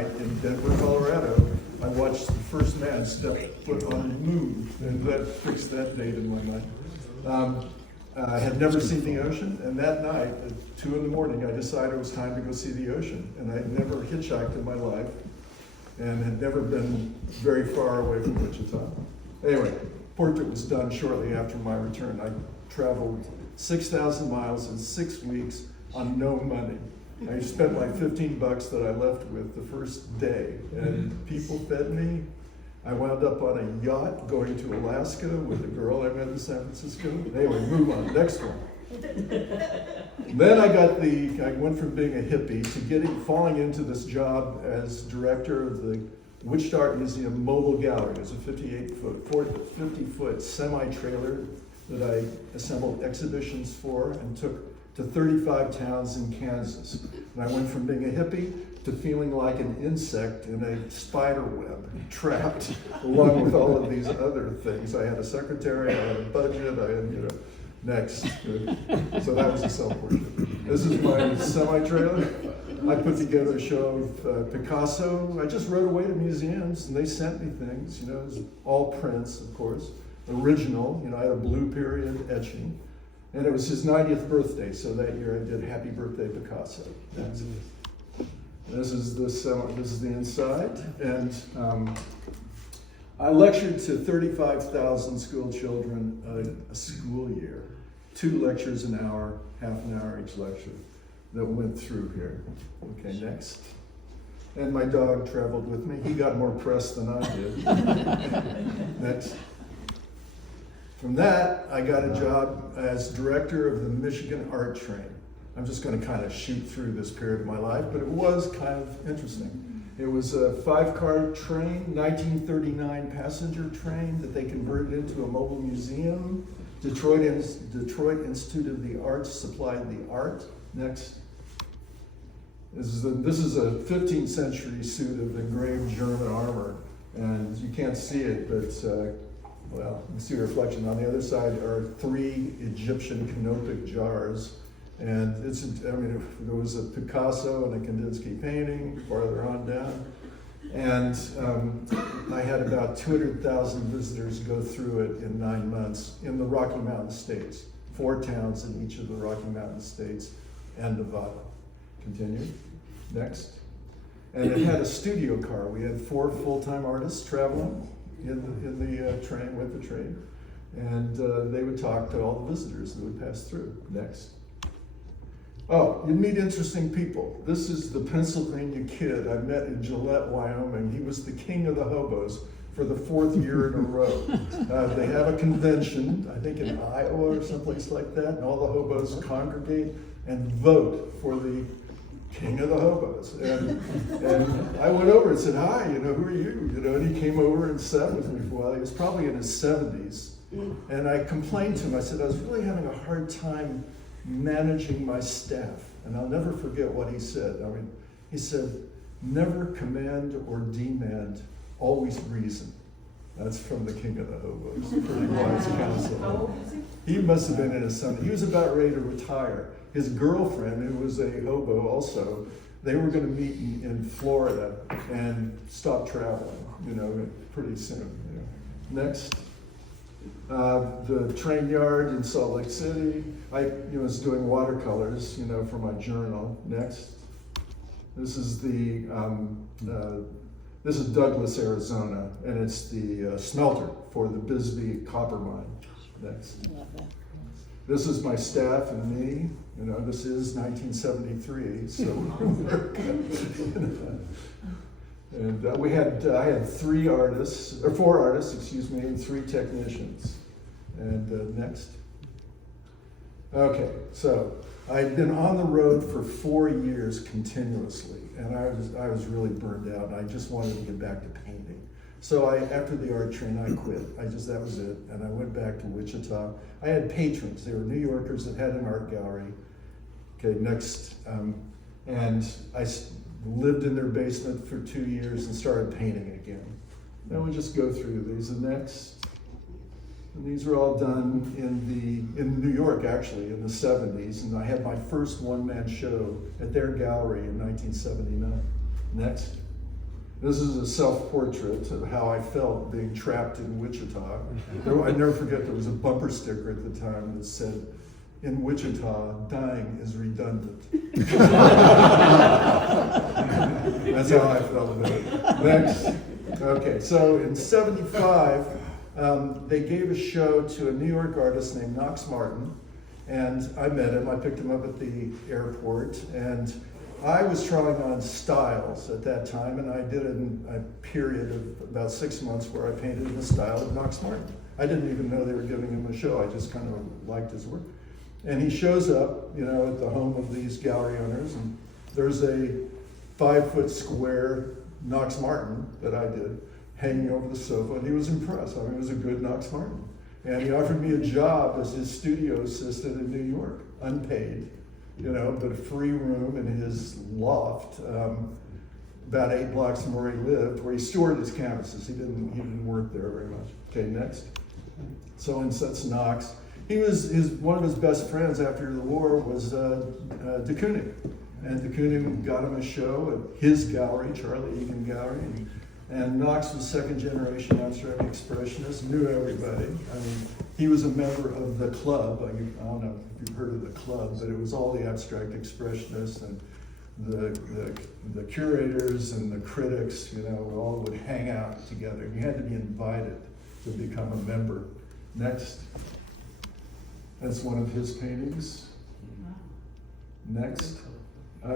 night in Denver, Colorado, I watched the first man step foot on the moon, and that fixed that date in my mind. I had never seen the ocean, and that night at 2 in the morning, I decided it was time to go see the ocean. And I had never hitchhiked in my life, and had never been very far away from Wichita. Anyway, portrait was done shortly after my return. I traveled 6,000 miles in 6 weeks on no money. I spent like $15 that I left with the first day, and people fed me. I wound up on a yacht going to Alaska with a girl I met in San Francisco. Anyway, move on, next one. Then I went from being a hippie to falling into this job as director of the Wichita Art Museum Mobile Gallery. It was a 50-foot semi-trailer that I assembled exhibitions for and took to 35 towns in Kansas. And I went from being a hippie to feeling like an insect in a spider web, trapped along with all of these other things. I had a secretary, I had a budget, I had, next. So that was a self-portrait. This is my semi-trailer. I put together a show of Picasso. I just wrote away to museums and they sent me things, it was all prints, of course. Original, I had a blue period etching. And it was his 90th birthday, so that year I did Happy Birthday Picasso. This is the inside, and I lectured to 35,000 school children a school year. 2 lectures an hour, half an hour each lecture that went through here. Okay, next. And my dog traveled with me. He got more press than I did. Next. From that, I got a job as director of the Michigan Art Train. I'm just going to kind of shoot through this period of my life, but it was kind of interesting. It was a 5-car train, 1939 passenger train that they converted into a mobile museum. Detroit Institute of the Arts supplied the art. Next. This is a 15th century suit of engraved German armor, and you can't see it, but well, you see a reflection. On the other side are 3 Egyptian canopic jars. And there was a Picasso and a Kandinsky painting farther on down. And I had about 200,000 visitors go through it in 9 months in the Rocky Mountain States. 4 towns in each of the Rocky Mountain States and Nevada. Continue. Next. And it had a studio car. We had 4 full-time artists traveling in the train, with the train. And they would talk to all the visitors that would pass through. Next. Oh, you'd meet interesting people. This is the Pennsylvania kid I met in Gillette, Wyoming. He was the king of the hobos for the 4th year in a row. They have a convention, I think in Iowa or someplace like that, and all the hobos congregate and vote for the king of the hobos. And I went over and said, hi, who are you? And he came over and sat with me for a while. He was probably in his 70s. And I complained to him. I said, I was really having a hard time managing my staff. And I'll never forget what he said. He said, never command or demand, always reason. That's from the king of the hobos. Pretty wise counsel. How old is he? He must have been in his 70s. He was about ready to retire. His girlfriend, who was a hobo also, they were going to meet in Florida and stop traveling, pretty soon. Next. The train yard in Salt Lake City. I was doing watercolors, for my journal. Next. This is this is Douglas, Arizona, and it's the smelter for the Bisbee copper mine. Next. This is my staff and me. This is 1973, so and I had 4 artists, and 3 technicians. And next. Okay, so I'd been on the road for 4 years continuously, and I was really burned out, and I just wanted to get back to painting. So after the art train, I quit. That was it, and I went back to Wichita. I had patrons. They were New Yorkers that had an art gallery. Okay, next. And I lived in their basement for 2 years and started painting again. Then we just go through these. And next. And these were all done in New York, actually, in the 70s. And I had my first one-man show at their gallery in 1979. Next. This is a self-portrait of how I felt being trapped in Wichita. I never forget, there was a bumper sticker at the time that said, "In Wichita, dying is redundant." That's how I felt about it. Next. Okay, so in '75, they gave a show to a New York artist named Knox Martin, and I met him. I picked him up at the airport, and I was trying on styles at that time, and I did a period of about 6 months where I painted in the style of Knox Martin. I didn't even know they were giving him a show. I just kind of liked his work. And he shows up, you know, at the home of these gallery owners, and there's a 5-foot square Knox Martin that I did hanging over the sofa, and he was impressed. I mean, it was a good Knox Martin. And he offered me a job as his studio assistant in New York, unpaid, you know, but a free room in his loft, about 8 blocks from where he lived, where he stored his canvases. He didn't work there very much. Okay, next. So that's Knox. One of his best friends after the war was de Kooning. And de Kooning got him a show at his gallery, Charlie Egan Gallery. And Knox was second generation abstract expressionist, knew everybody. I mean, he was a member of the club. I don't know if you've heard of the club, but it was all the abstract expressionists and the curators and the critics, you know, all would hang out together. You had to be invited to become a member. Next. That's one of his paintings. Next.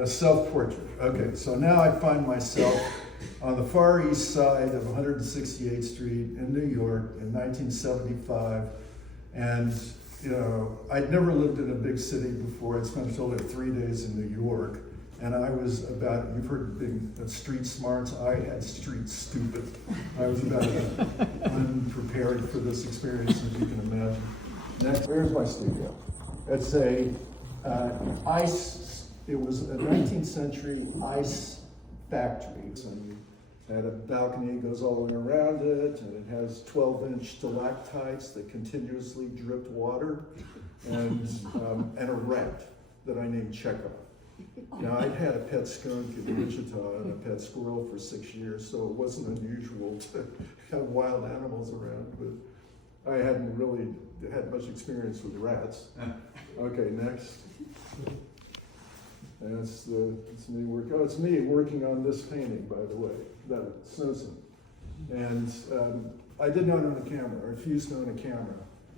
Self-portrait. Okay, so now I find myself on the far east side of 168th Street in New York in 1975. And, you know, I'd never lived in a big city before. I'd spent only 3 days in New York. And I was about, you've heard of street smarts, I had street stupid. I was about unprepared for this experience, as you can imagine. Next, there's my studio. It's it was a 19th century ice factory. And it had a balcony that goes all the way around it, and it has 12-inch stalactites that continuously dripped water, and a rat that I named Chekhov. Now, I'd had a pet skunk in Wichita and a pet squirrel for 6 years, so it wasn't unusual to have wild animals around, but I hadn't really had much experience with rats. Okay, next. And it's me working. Oh, it's me working on this painting, by the way, that Snowson. And I did not own a camera. I refused to own a camera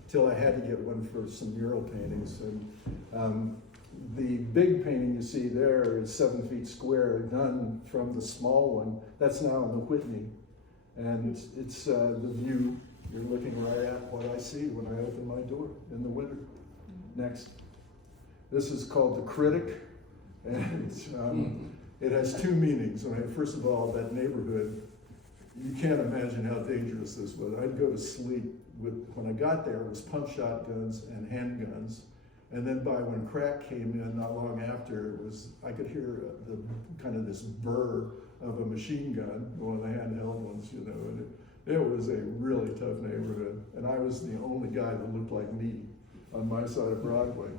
till I had to get one for some mural paintings. And the big painting you see there is 7 feet square, done from the small one. That's now in the Whitney. And it's the view. You're looking right at what I see when I open my door in the winter. Next. This is called The Critic. And it has 2 meanings. First of all, that neighborhood, you can't imagine how dangerous this was. I'd go to sleep when I got there, it was pump shotguns and handguns. And then when crack came in not long after, I could hear the kind of this burr of a machine gun, one of the handheld ones, you know, and it was a really tough neighborhood. And I was the only guy that looked like me on my side of Broadway.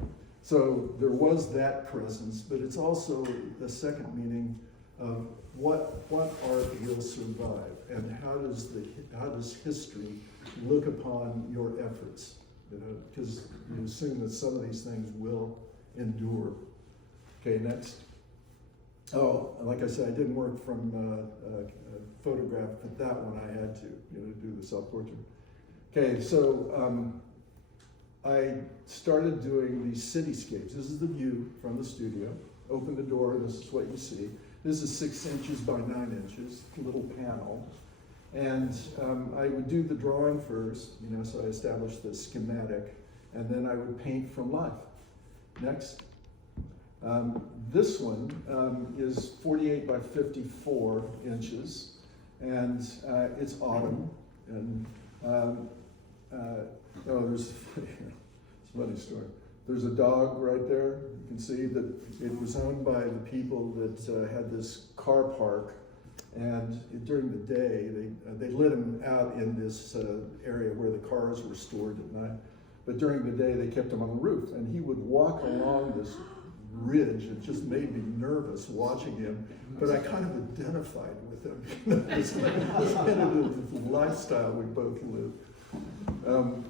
So there was that presence, but it's also the second meaning of what art will survive, and how does history look upon your efforts? You know, because you assume that some of these things will endure. Okay, next. Oh, like I said, I didn't work from photograph, but that one I had to, you know, do the self-portrait. Okay, so I started doing these cityscapes. This is the view from the studio. Open the door, this is what you see. This is 6 inches by 9 inches, a little panel. And I would do the drawing first, you know, so I established the schematic, and then I would paint from life. Next. This one is 48 by 54 inches, and it's autumn. And there's it's a funny story. There's a dog right there. You can see that it was owned by the people that had this car park, and during the day they let him out in this area where the cars were stored at night. But during the day they kept him on the roof, and he would walk along this ridge. It just made me nervous watching him, but I kind of identified with him. This kind of lifestyle we both live.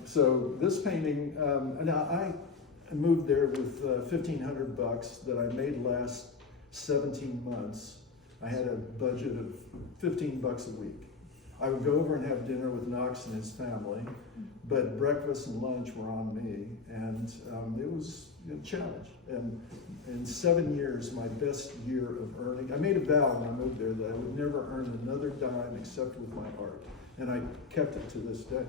So this painting, now I moved there with $1,500 that I made last 17 months. I had a budget of $15 a week. I would go over and have dinner with Knox and his family, but breakfast and lunch were on me, and it was a challenge. And in 7 years, my best year of earning, I made a vow when I moved there that I would never earn another dime except with my art, and I kept it to this day.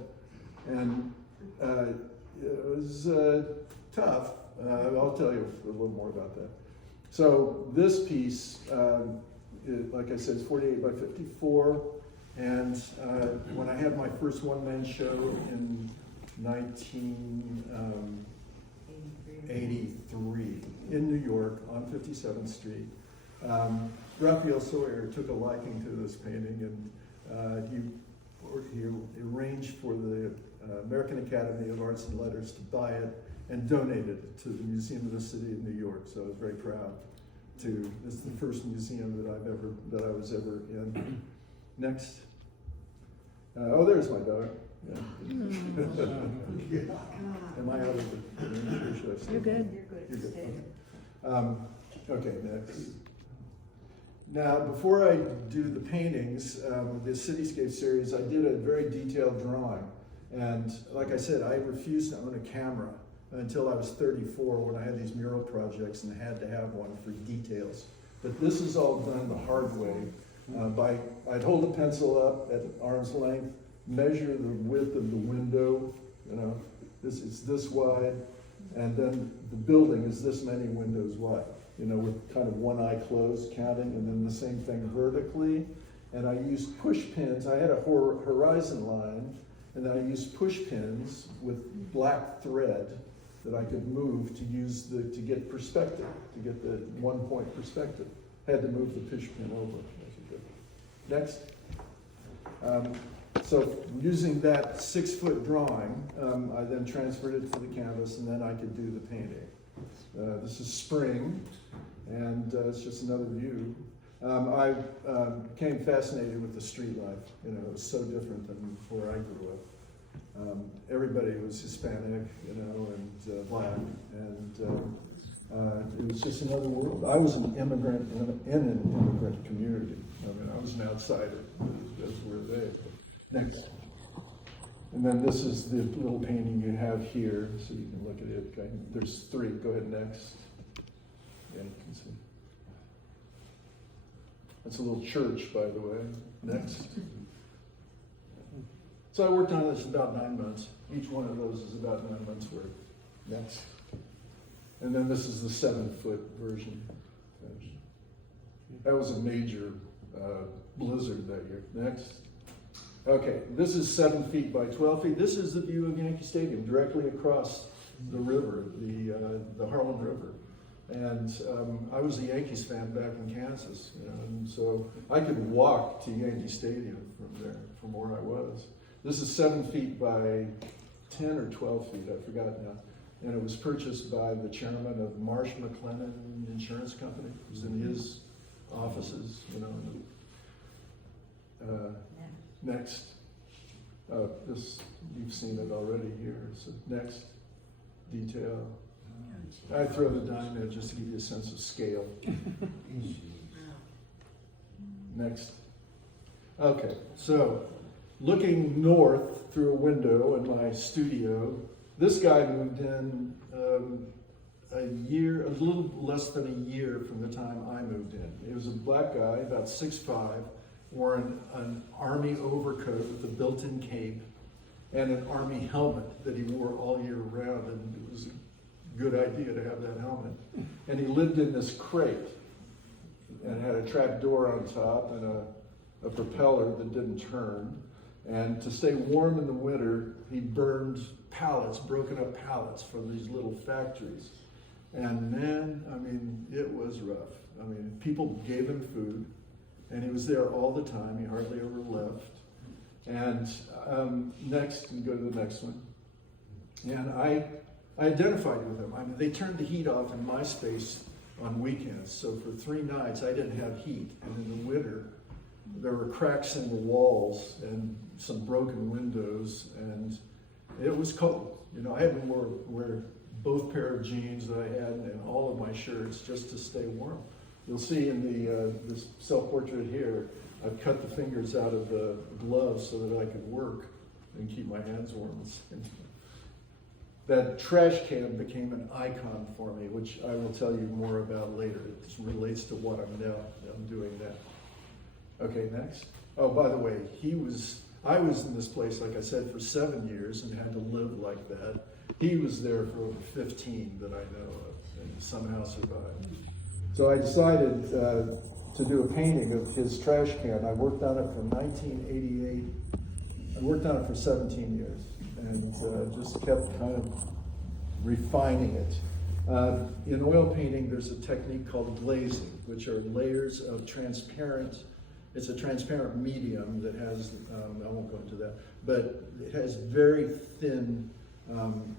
And it was tough. I'll tell you a little more about that. So this piece, like I said, is 48 by 54. And when I had my first one-man show in 1983 in New York on 57th Street, Raphael Sawyer took a liking to this painting, and he arranged for the American Academy of Arts and Letters to buy it and donate it to the Museum of the City of New York. So I was very proud to. This is the first museum that I was ever in. Next. Oh, there's my dog. Yeah. Am I out of the? You're good. You're good. Okay, next. Now, before I do the paintings, the Cityscape series, I did a very detailed drawing. And like I said, I refused to own a camera until I was 34 when I had these mural projects and had to have one for details. But this is all done the hard way. I'd hold a pencil up at arm's length, measure the width of the window, it's this wide, and then the building is this many windows wide, with kind of one eye closed counting, and then the same thing vertically. And I used push pins. I had a horizon line, and then I used push pins with black thread that I could move to get perspective, to get the 1 point perspective. I had to move the push pin over. Next. So using that 6 foot drawing, I then transferred it to the canvas, and then I could do the painting. This is spring, and it's just another view. I became fascinated with the street life. It was so different than where I grew up. Everybody was Hispanic, and black, and it was just another world. I was an immigrant in an immigrant community. I was an outsider, as were they. Next. And then this is the little painting you have here, so you can look at it. Okay. There's 3. Go ahead, next. Yeah, you can see. That's a little church, by the way. Next. So I worked on this about 9 months. Each one of those is about 9 months' work. Next. And then this is the 7 foot version. That was a major blizzard that year. Next. Okay, this is 7 feet by 12 feet. This is the view of Yankee Stadium, directly across the river, the Harlem River. And I was a Yankees fan back in Kansas, and so I could walk to Yankee Stadium from there, from where I was. This is 7 feet by 10 or 12 feet, I forgot now. And it was purchased by the chairman of Marsh McLennan Insurance Company. It was in his offices, Next. This, you've seen it already here. So next, detail. I throw the dime in just to give you a sense of scale. Next. Okay, so looking north through a window in my studio, this guy moved in a little less than a year from the time I moved in. He was a black guy, about 6'5", wore an army overcoat with a built-in cape and an army helmet that he wore all year round, and it was a good idea to have that helmet. And he lived in this crate and had a trap door on top and a propeller that didn't turn. And to stay warm in the winter, he burned pallets, broken up pallets from these little factories. And man, it was rough. People gave him food, and he was there all the time. He hardly ever left. And next, you go to the next one. And I identified with him. They turned the heat off in my space on weekends. So for 3 nights, I didn't have heat. And in the winter, there were cracks in the walls and some broken windows, and it was cold. You know, I had to wear both pair of jeans that I had and all of my shirts just to stay warm. You'll see in the this self-portrait here, I've cut the fingers out of the gloves so that I could work and keep my hands warm. That trash can became an icon for me, which I will tell you more about later. It relates to what I'm doing now. Okay, next. Oh, by the way, I was in this place, like I said, for 7 years and had to live like that. He was there for over 15 that I know of, and somehow survived. So I decided to do a painting of his trash can. I worked on it from 1988. I worked on it for 17 years and just kept kind of refining it. In oil painting, there's a technique called glazing, which are layers of transparent. It's a transparent medium that has, I won't go into that, but it has very thin,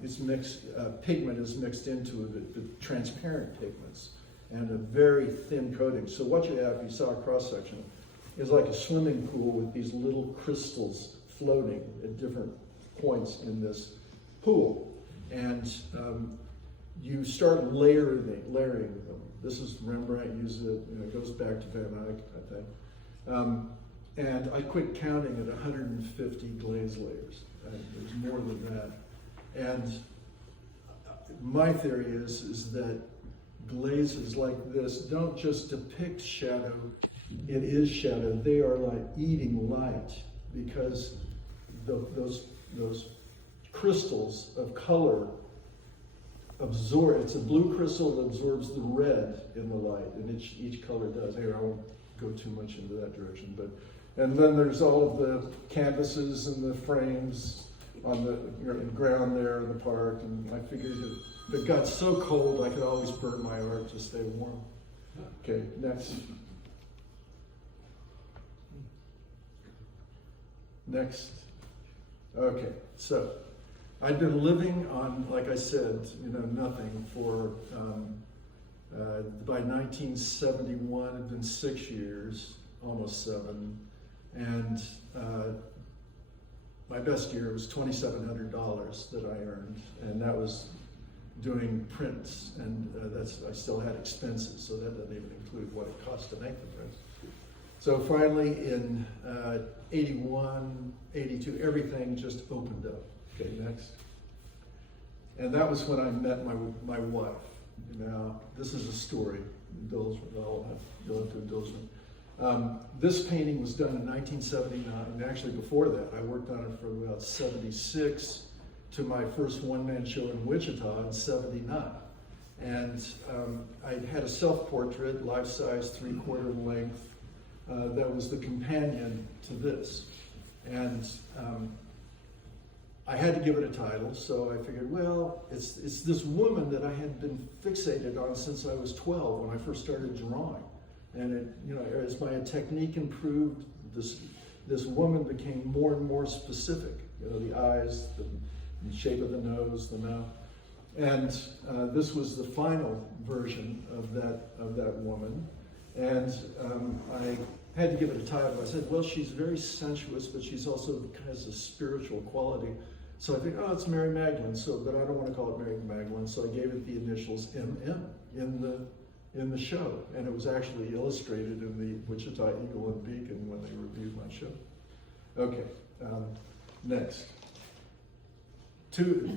it's mixed, pigment is mixed into it, the transparent pigments, and a very thin coating. So what you have, you saw a cross section, is like a swimming pool with these little crystals floating at different points in this pool. And you start layering them. This is Rembrandt uses it, it goes back to Van Eyck, I think. And I quit counting at 150 glaze layers. There's more than that. And my theory is that glazes like this don't just depict shadow, it is shadow. They are like eating light, because those crystals of color absorb. It's a blue crystal that absorbs the red in the light, and each color does. Here, I won't go too much into that direction, and then there's all of the canvases and the frames on the ground there in the park, and I figured if it got so cold, I could always burn my art to stay warm. Okay, next. Next. Okay, so I'd been living on, like I said, nothing for, by 1971, it had been 6 years, almost 7, and my best year was $2,700 that I earned, and that was doing prints, and I still had expenses, so that doesn't even include what it cost to make the prints. So finally in 81, 82, everything just opened up. Okay, next. And that was when I met my wife. Now, this is a story, I'll go into indulgement. This painting was done in 1979, and actually before that, I worked on it for about 76 to my first one-man show in Wichita in 79. And I had a self-portrait, life-size, 3/4 length, that was the companion to this. And I had to give it a title, so I figured, well, it's this woman that I had been fixated on since I was 12 when I first started drawing. And as my technique improved, this woman became more and more specific. The eyes, the shape of the nose, the mouth. And this was the final version of that woman. And I had to give it a title. I said, well, she's very sensuous, but she's also has a spiritual quality. So I think, oh, it's Mary Magdalene. But I don't want to call it Mary Magdalene. So I gave it the initials MM in the show, and it was actually illustrated in the Wichita Eagle and Beacon when they reviewed my show. Okay, next. Two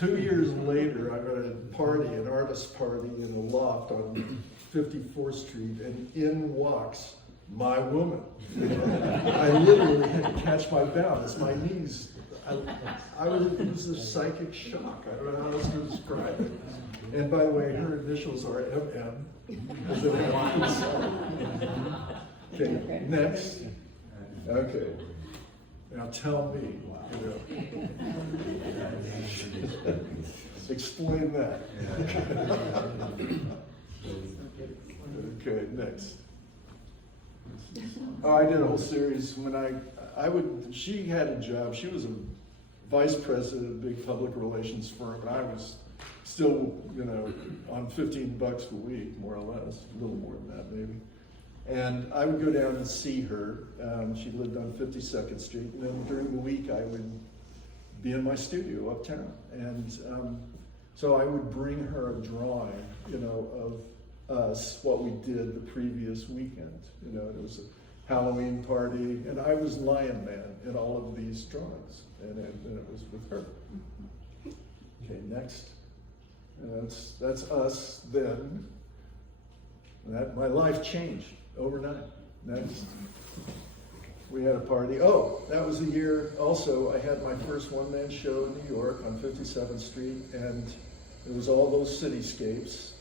years later, I'm at a party, an artist party in a loft on 54th Street, and in walks my woman. I literally had to catch my balance. My knees, it was a psychic shock. I don't know how else to describe it. And by the way, her initials are MM, because they have Okay, next. Okay. Now tell me, explain that. Okay, next. Oh, I did a whole series when she had a job. She was a vice president of a big public relations firm, and I was still, you know, on $15 a week, more or less, a little more than that maybe. And I would go down and see her. She lived on 52nd Street, and then during the week I would be in my studio uptown. And so I would bring her a drawing, you know, of us, what we did the previous weekend. You know, it was a Halloween party, and I was Lion Man in all of these drawings, and it was with her. Okay, next. That's us then. My life changed overnight. Next. We had a party. Oh, that was the year also I had my first one-man show in New York on 57th Street, and it was all those cityscapes,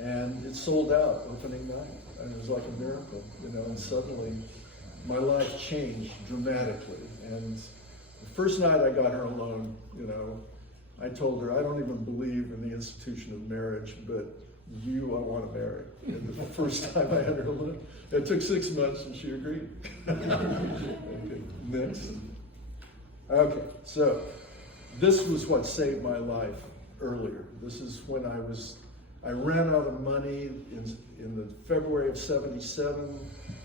and it sold out opening night. And it was like a miracle, you know, and suddenly my life changed dramatically. And the first night I got her alone, you know, I told her, I don't even believe in the institution of marriage, but you I want to marry. And the first time I had her alone, it took 6 months and she agreed. Okay, next. Okay, so this was what saved my life earlier. This is when I ran out of money in the February of '77.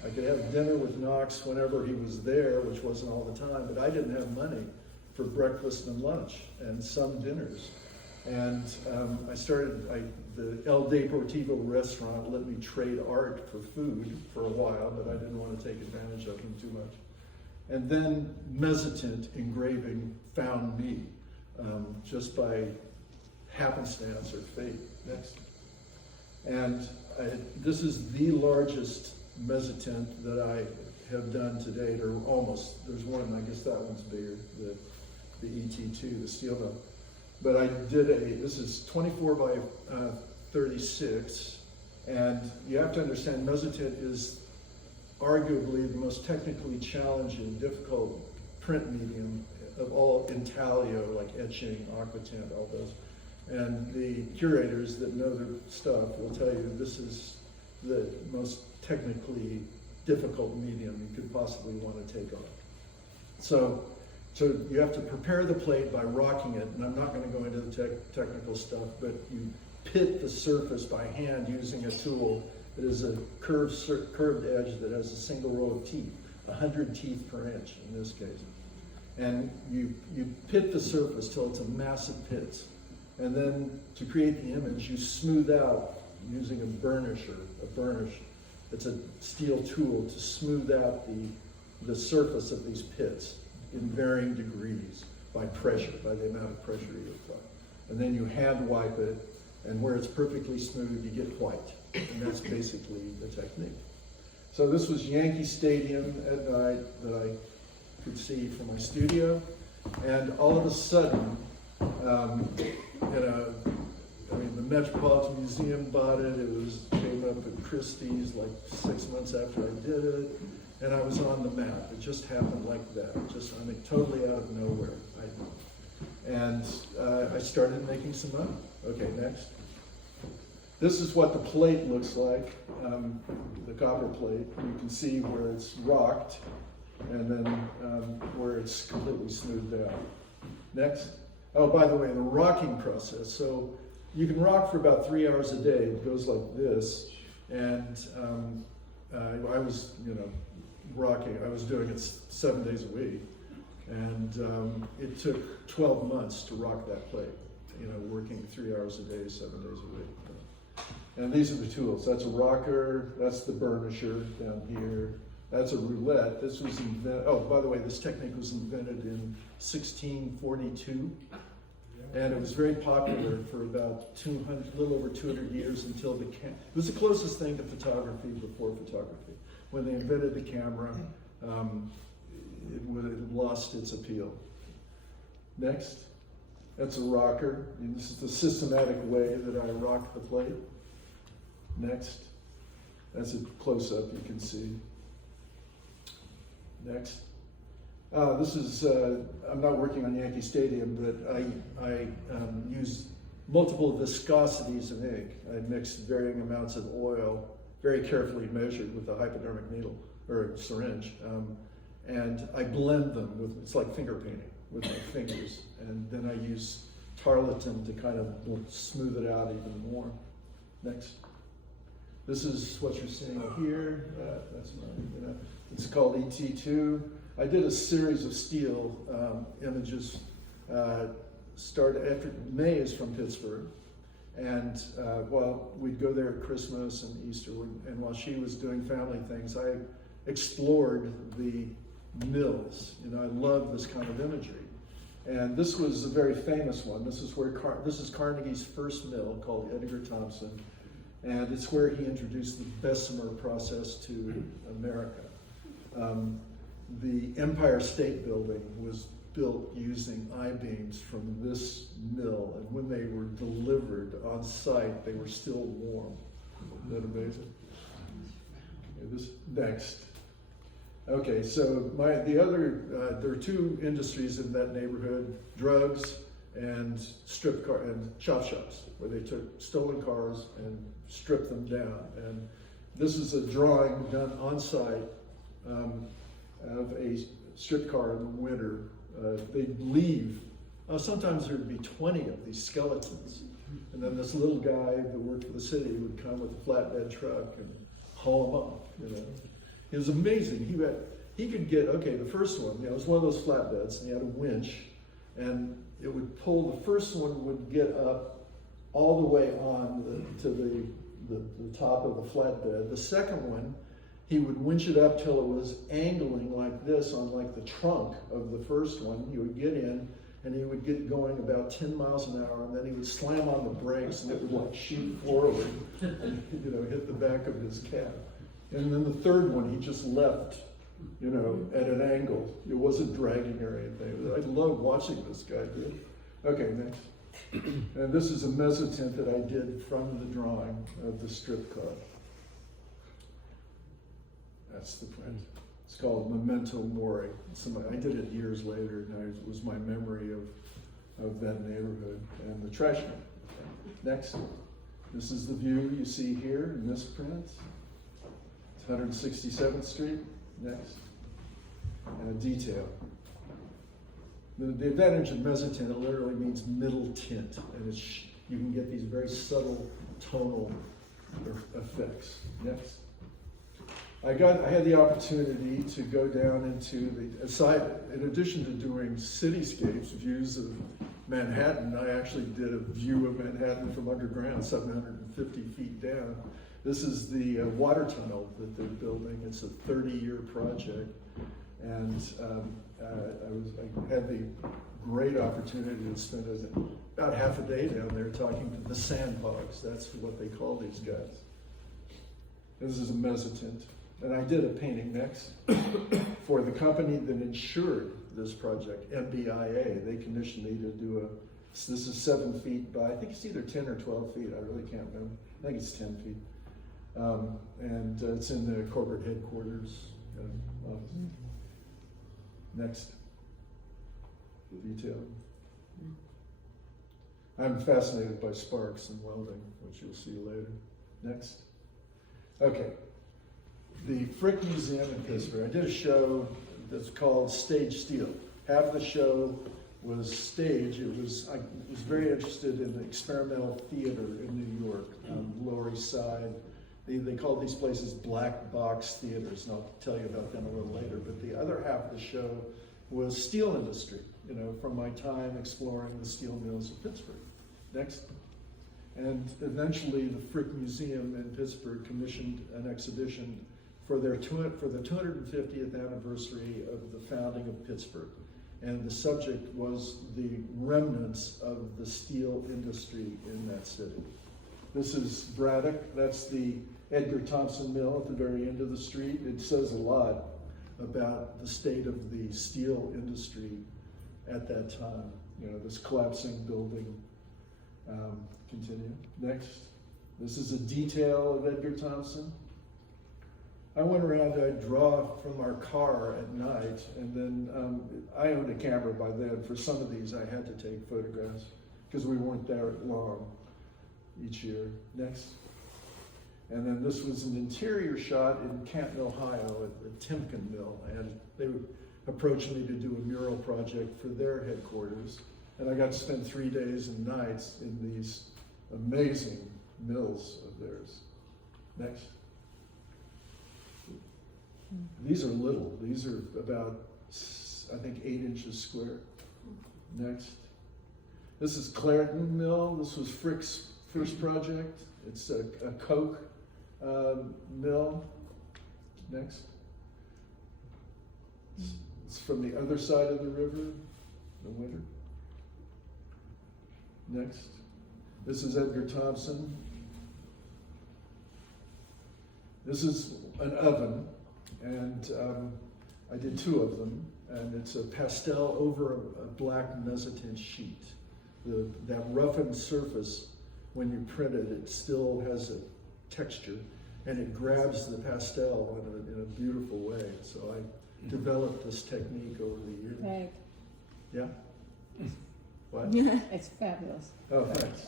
I could have dinner with Knox whenever he was there, which wasn't all the time, but I didn't have money for breakfast and lunch and some dinners. And the El Deportivo restaurant let me trade art for food for a while, but I didn't want to take advantage of them too much. And then mezzotint engraving found me just by happenstance or fate. Next. And this is the largest mezzotint that I have done to date, or almost. There's one, I guess that one's bigger, the ET2, the steel mill. But I did this is 24 by 36, and you have to understand mezzotint is arguably the most technically challenging, difficult print medium of all intaglio, like etching, aquatint, all those. And the curators that know their stuff will tell you this is the most technically difficult medium you could possibly want to take on. So you have to prepare the plate by rocking it, and I'm not going to go into the technical stuff, but you pit the surface by hand using a tool that is a curved edge that has a single row of teeth, 100 teeth per inch in this case. And you pit the surface till it's a massive pit. And then to create the image, you smooth out using a burnish. It's a steel tool to smooth out the surface of these pits in varying degrees by pressure, by the amount of pressure you apply. And then you hand wipe it, and where it's perfectly smooth, you get white. And that's basically the technique. So this was Yankee Stadium at night that I could see from my studio. And all of a sudden, the Metropolitan Museum bought it. Came up at Christie's like 6 months after I did it. And I was on the map. It just happened like that. Totally out of nowhere. I started making some money. Okay, next. This is what the plate looks like, the copper plate. You can see where it's rocked, and then where it's completely smoothed out. Next. Oh, by the way, the rocking process. So you can rock for about 3 hours a day. It goes like this, and I was, rocking. I was doing it 7 days a week, and it took 12 months to rock that plate. Working 3 hours a day, 7 days a week. And these are the tools. That's a rocker. That's the burnisher down here. That's a roulette. This was invented. Oh, by the way, this technique was invented in 1642, and it was very popular for about a little over 200 years until it was the closest thing to photography before photography. When they invented the camera, it lost its appeal. Next. That's a rocker. And this is the systematic way that I rock the plate. Next. That's a close-up you can see. Next. This is, I'm not working on Yankee Stadium, but I use multiple viscosities of ink. I mix varying amounts of oil, very carefully measured with a hypodermic needle, or syringe, and I blend them it's like finger painting with my fingers, and then I use tarlatan to kind of smooth it out even more. Next. This is what you're seeing here. That's mine. It's called ET2. I did a series of steel images. Started after May is from Pittsburgh, and we'd go there at Christmas and Easter, and while she was doing family things, I explored the mills. I love this kind of imagery. And this was a very famous one. This is Carnegie's first mill, called Edgar Thomson, and it's where he introduced the Bessemer process to America. The Empire State Building was built using I-beams from this mill, and when they were delivered on site, they were still warm. Isn't that amazing? Okay, next. Okay, so there are two industries in that neighborhood: drugs and chop shops, where they took stolen cars and stripped them down. And this is a drawing done on site of a stripped car in the winter. They'd leave. Sometimes there'd be 20 of these skeletons, and then this little guy that worked for the city would come with a flatbed truck and haul them off. It was amazing. He could get, the first one, it was one of those flatbeds, and he had a winch, and it would pull, the first one would get up all the way on to the top of the flatbed. The second one, he would winch it up till it was angling like this on like the trunk of the first one. He would get in, and he would get going about 10 miles an hour, and then he would slam on the brakes, and it would like shoot forward and hit the back of his cab. And then the third one, he just left, at an angle. It wasn't dragging or anything. I love watching this guy do it. Okay, next. And this is a mezzotint that I did from the drawing of the strip car. That's the print. It's called Memento Mori. I did it years later, and it was my memory of that neighborhood and the trash can. Next. This is the view you see here in this print. 167th Street, next, and a detail. The advantage of mezzotint, it literally means middle tint, and you can get these very subtle tonal effects. Next. I had the opportunity to go down into in addition to doing cityscapes, views of Manhattan, I actually did a view of Manhattan from underground, 750 feet down. This is the water tunnel that they're building. It's a 30-year project, and I had the great opportunity to spend about half a day down there talking to the sandhogs. That's what they call these guys. This is a mezzotint, and I did a painting next for the company that insured this project, MBIA. They commissioned me to do this is 7 feet by, I think it's either 10 or 12 feet. I really can't remember. I think it's 10 feet. And it's in the corporate headquarters. Next. Detail. I'm fascinated by sparks and welding, which you'll see later. Next. Okay. The Frick Museum in Pittsburgh. I did a show that's called Stage Steel. Half of the show was stage. I was very interested in the experimental theater in New York, Lower East Side. They call these places black box theaters, and I'll tell you about them a little later. But the other half of the show was steel industry, from my time exploring the steel mills of Pittsburgh. Next. And eventually the Frick Museum in Pittsburgh commissioned an exhibition for the 250th anniversary of the founding of Pittsburgh. And the subject was the remnants of the steel industry in that city. This is Braddock. That's the Edgar Thomson Mill at the very end of the street. It says a lot about the state of the steel industry at that time. This collapsing building. Continue. Next. This is a detail of Edgar Thomson. I went around, I'd draw from our car at night, and then I owned a camera by then. For some of these, I had to take photographs because we weren't there long each year. Next. And then this was an interior shot in Canton, Ohio at the Timken Mill, and they approached me to do a mural project for their headquarters. And I got to spend 3 days and nights in these amazing mills of theirs. Next. These are little. These are about, I think, 8 inches square. Next. This is Clairton Mill. This was Frick's first project. It's a coke mill. Next. It's from the other side of the river in the winter. Next. This is Edgar Thompson. This is an oven, and I did 2 of them, and it's a pastel over a black mezzotint sheet. That roughened surface, when you print it, it still has a texture, and it grabs the pastel in a beautiful way. So I developed this technique over the years. Right. Yeah? What? It's fabulous. Oh, thanks.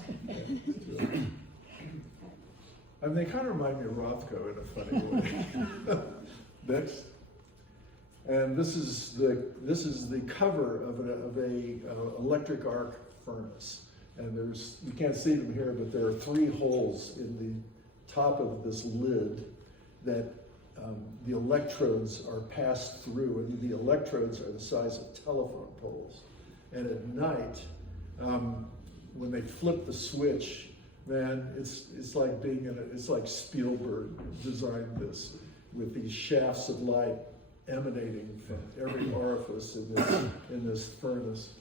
I mean, they kind of remind me of Rothko in a funny way. Next. And this is the cover of a electric arc furnace. And you can't see them here, but there are 3 holes in the top of this lid that the electrodes are passed through, and the electrodes are the size of telephone poles. And at night, when they flip the switch, man, it's like it's like Spielberg designed this, with these shafts of light emanating from every orifice in this furnace.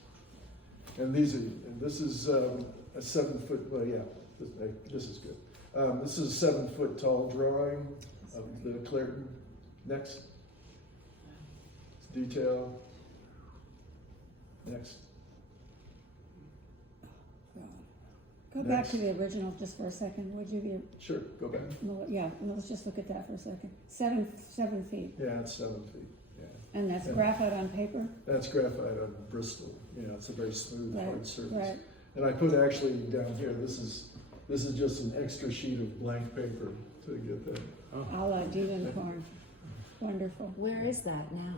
And this is a 7-foot. Well, yeah, this is good. This is a 7-foot tall drawing of the Clairton. Next. Detail. Next. Go back to the original just for a second, would you? Sure, go back. Yeah, let's just look at that for a second. 7 feet. Yeah, it's 7 feet. Yeah. And that's graphite on paper? That's graphite on Bristol. Yeah, it's a very smooth, hard surface. Right. And I put actually down here, this is just an extra sheet of blank paper to get that. A la Dielenkorn. Wonderful. Where is that now?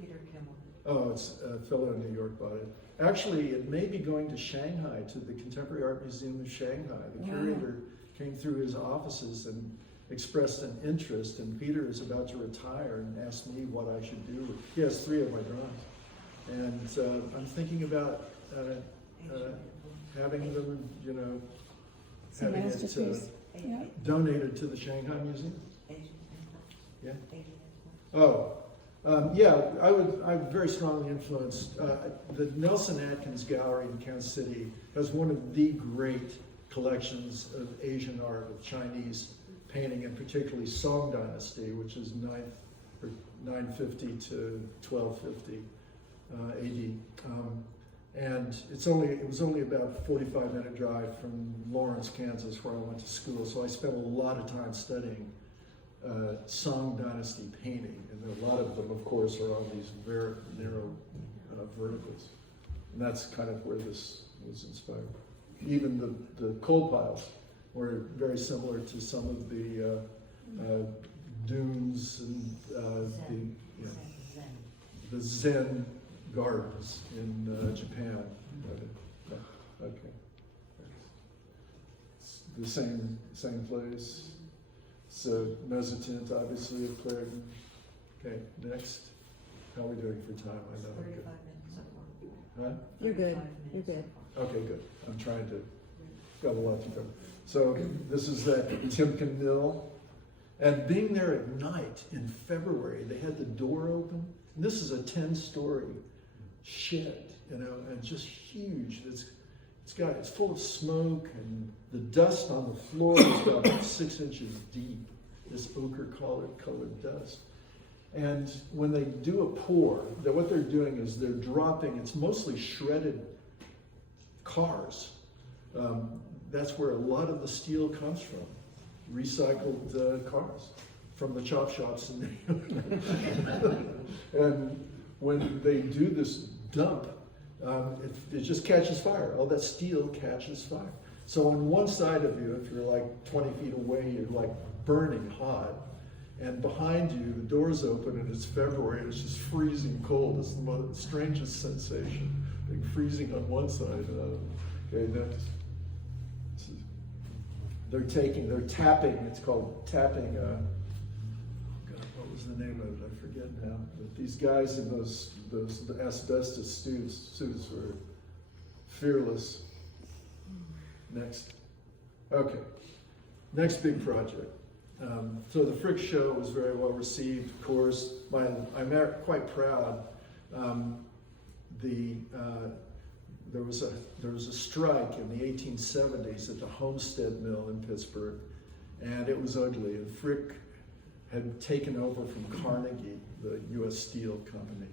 Peter Kimmel. Oh, it's a fellow in New York bought it. Actually, it may be going to Shanghai, to the Contemporary Art Museum of Shanghai. The curator came through his offices and expressed an interest, and Peter is about to retire and asked me what I should do. He has 3 of my drawings. And I'm thinking about having them, It's a having masterpiece. it donated to the Shanghai Museum. Yeah. Oh. I'm very strongly influenced. The Nelson Atkins Gallery in Kansas City has one of the great collections of Asian art, of Chinese painting, and particularly Song Dynasty, which is 950 to 1250 AD. And it was only about a 45-minute drive from Lawrence, Kansas, where I went to school. So I spent a lot of time studying Song Dynasty painting, and a lot of them, of course, are on these very narrow verticals. And that's kind of where this was inspired. Even the coal piles were very similar to some of the dunes and the Zen gardens in Japan. Okay. It's the same place. So mezzotint, obviously, of Clairton. Okay, next. How are we doing for time? I know. 35 minutes so far. Huh? You're good. 35 You're minutes good. so far. Okay, good. I'm trying to, got a lot to go. So this is that Timken Mill. And being there at night in February, they had the door open. And this is a 10-story shed, and just huge. It's full of smoke, and the dust on the floor is about 6 inches deep, this ochre-colored dust. And when they do a pour, what they're doing is they're dropping, it's mostly shredded cars. That's where a lot of the steel comes from, recycled cars from the chop shops. And when they do this dump, it just catches fire. All that steel catches fire. So on one side of you, if you're like 20 feet away, you're like burning hot. And behind you, the door's open and it's February and it's just freezing cold. It's the most strangest sensation. big freezing on one side. Okay, next. They're tapping, it's called tapping, God, what was the name of it? I forget now. But these guys in those asbestos suits were fearless. Next. Okay. Next big project. So the Frick show was very well received, of course. I'm quite proud. There was a strike in the 1870s at the Homestead Mill in Pittsburgh, and it was ugly. And Frick had taken over from Carnegie, the U.S. Steel Company,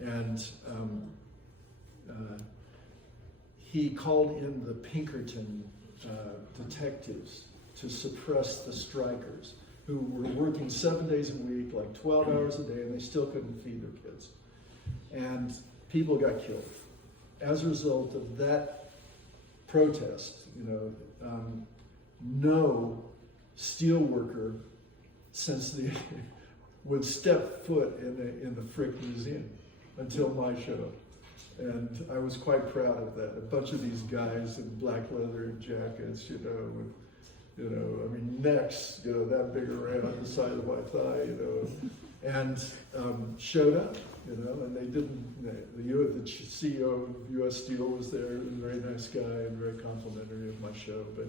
and he called in the Pinkerton detectives to suppress the strikers, who were working 7 days a week, like 12 hours a day, and they still couldn't feed their kids. And people got killed. As a result of that protest, no steel worker would step foot in the Frick Museum until my show. And I was quite proud of that. A bunch of these guys in black leather jackets, with necks, that big around the side of my thigh, and showed up, and they didn't, the CEO of U.S. Steel was there, a very nice guy and very complimentary of my show, but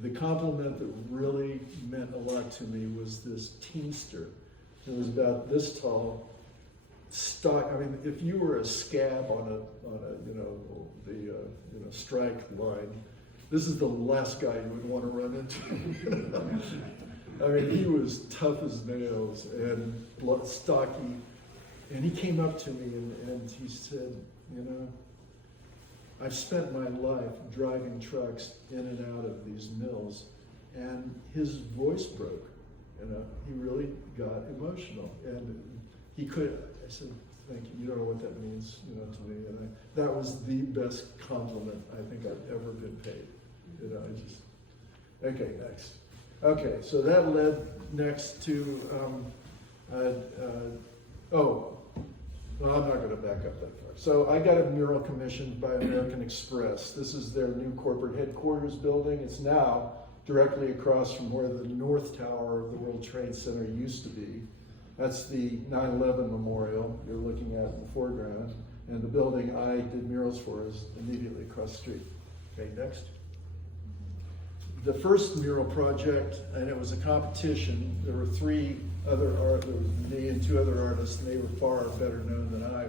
the compliment that really meant a lot to me was this teamster. It was about this tall, stock. I mean, if you were a scab on a strike line, this is the last guy you would want to run into. I mean, he was tough as nails and stocky. And he came up to me and he said, I've spent my life driving trucks in and out of these mills. And his voice broke. He really got emotional. And I said, thank you. You don't know what that means, to me. And that was the best compliment I think I've ever been paid. Okay, next. Okay, so that led next to, well, I'm not going to back up that far. So I got a mural commissioned by American Express. This is their new corporate headquarters building. It's now directly across from where the North Tower of the World Trade Center used to be. That's the 9/11 memorial you're looking at in the foreground. And the building I did murals for is immediately across the street. Okay, next. The first mural project, and it was a competition. There were three other artists, there was me and two other artists, and they were far better known than I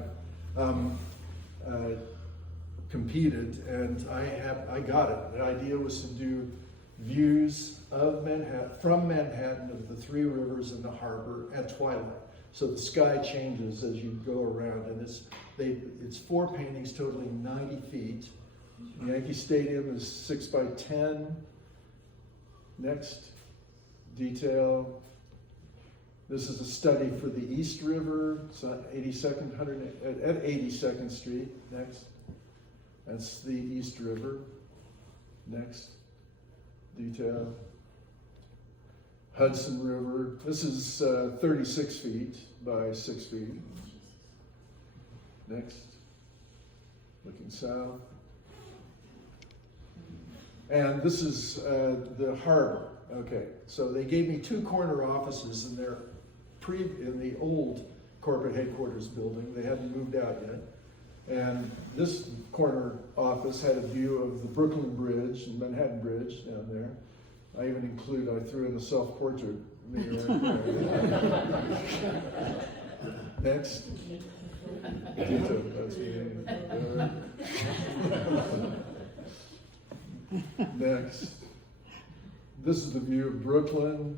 competed, and I got it. The idea was to do views of Manhattan, from Manhattan, of the three rivers and the harbor at twilight. So the sky changes as you go around, and it's 4 paintings totaling 90 feet. Yankee Stadium is 6 by 10. Next, detail. This is a study for the East River. It's on 82nd, at 82nd Street. Next. That's the East River. Next, detail. Hudson River. This is 36 feet by 6 feet. Next, looking south. And this is the harbor. Okay, so they gave me 2 corner offices in the old corporate headquarters building. They hadn't moved out yet. And this corner office had a view of the Brooklyn Bridge and Manhattan Bridge down there. I threw in a self-portrait mirror. Next. That's me. Next. This is the view of Brooklyn.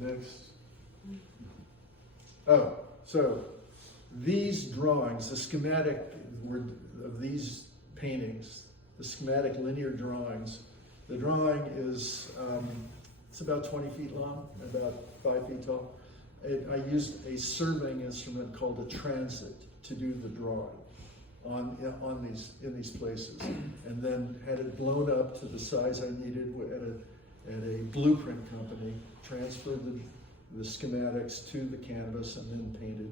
Next. Oh, so these drawings, the schematic of these paintings, the schematic linear drawings, the drawing is, it's about 20 feet long, about 5 feet tall. I used a surveying instrument called a transit to do the drawing in these places, and then had it blown up to the size I needed at a blueprint company, transferred the schematics to the canvas, and then painted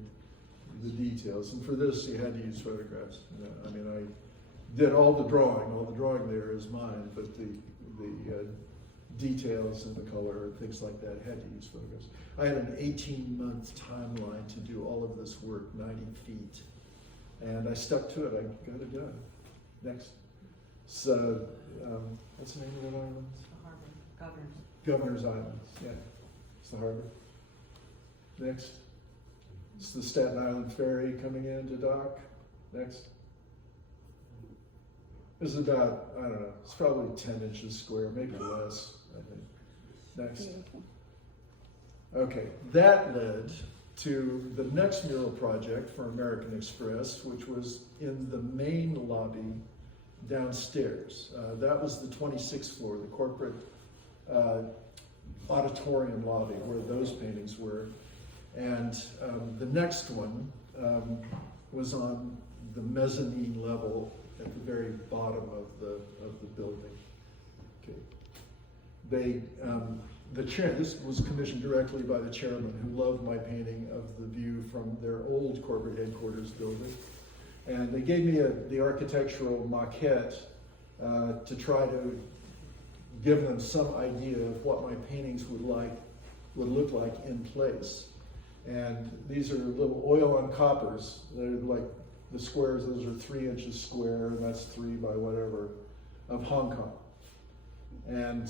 the details. And for this, you had to use photographs. You know, I mean, I did all the drawing. All the drawing there is mine, but the details and the color and things like that had to use photographs. I had an 18-month timeline to do all of this work, 90 feet. And I stuck to it. I got it done. Next. So, what's the name of that island? The harbor, Governor's. Governor's Island. Yeah, it's the harbor. Next. It's the Staten Island ferry coming in to dock. Next. This is about, I don't know, it's probably 10 inches square, maybe less, I think. Next. Beautiful. Okay, that led to the next mural project for American Express, which was in the main lobby downstairs. That was the 26th floor, the corporate auditorium lobby where those paintings were. And the next one was on the mezzanine level at the very bottom of the building. Okay. This was commissioned directly by the chairman, who loved my painting of the view from their old corporate headquarters building. And they gave me the architectural maquette to try to give them some idea of what my paintings would look like in place. And these are little oil on coppers. They're like the squares, those are 3 inches square, and that's 3 by whatever, of Hong Kong. And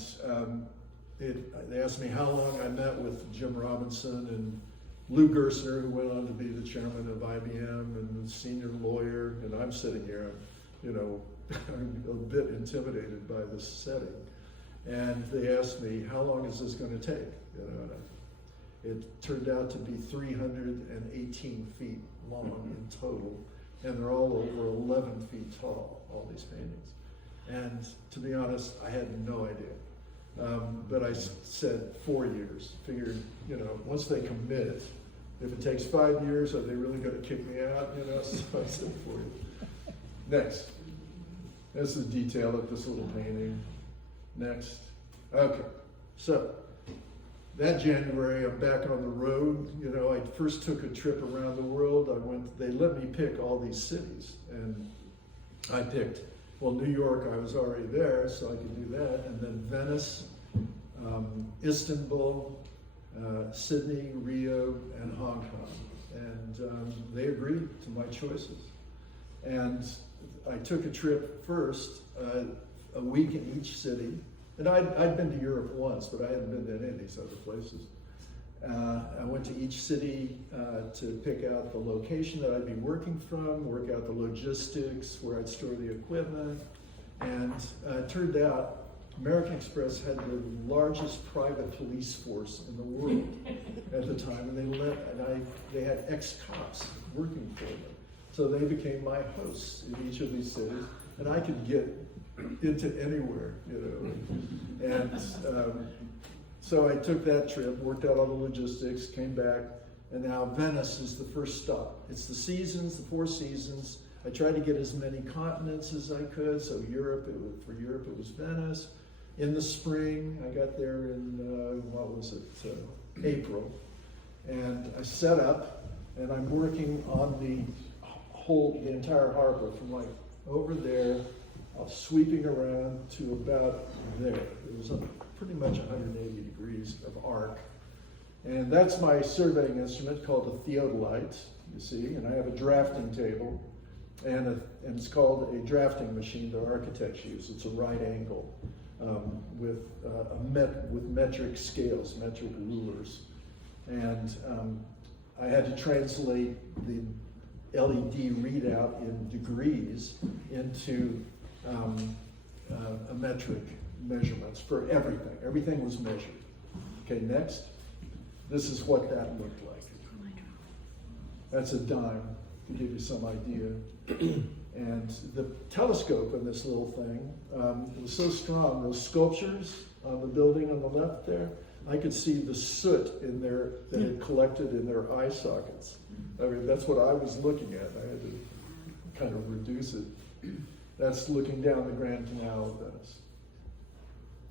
they asked me how long I met with Jim Robinson and Lou Gerstner, who went on to be the chairman of IBM and the senior lawyer, and I'm sitting here, you know, I'm a bit intimidated by this setting. And they asked me, how long is this going to take? You know, and it turned out to be 318 feet long in total, and they're all over 11 feet tall, all these paintings. And to be honest, I had no idea. But I said 4 years. Figured, you know, once they commit, if it takes 5 years, are they really going to kick me out? You know, so I said 4 years. Next. This is detail of this little painting. Next. Okay. So that January, I'm back on the road. You know, I first took a trip around the world. They let me pick all these cities, and I picked, well, New York, I was already there, so I could do that. And then Venice, Istanbul, Sydney, Rio, and Hong Kong. And they agreed to my choices. And I took a trip first, a week in each city. And I'd been to Europe once, but I hadn't been to any of these other places. I went to each city to pick out the location that I'd be working from, work out the logistics, where I'd store the equipment. And it turned out American Express had the largest private police force in the world at the time, and they had ex-cops working for them. So they became my hosts in each of these cities, and I could get into anywhere, you know. And so I took that trip, worked out all the logistics, came back, and now Venice is the first stop. It's the seasons, the 4 seasons. I tried to get as many continents as I could, so for Europe it was Venice. In the spring, I got there in, April. And I set up, and I'm working on the entire harbor from like over there, sweeping around to about there. It was pretty much 180 degrees of arc. And that's my surveying instrument called a theodolite, you see, and I have a drafting table, and it's called a drafting machine that architects use. It's a right angle with metric scales, metric rulers. And I had to translate the LED readout in degrees into a metric measurements for everything. Everything was measured. Okay, next. This is what that looked like. That's a dime, to give you some idea. And the telescope in this little thing was so strong, those sculptures on the building on the left there, I could see the soot in there that had collected in their eye sockets. I mean, that's what I was looking at. I had to kind of reduce it. That's looking down the Grand Canal of Venice.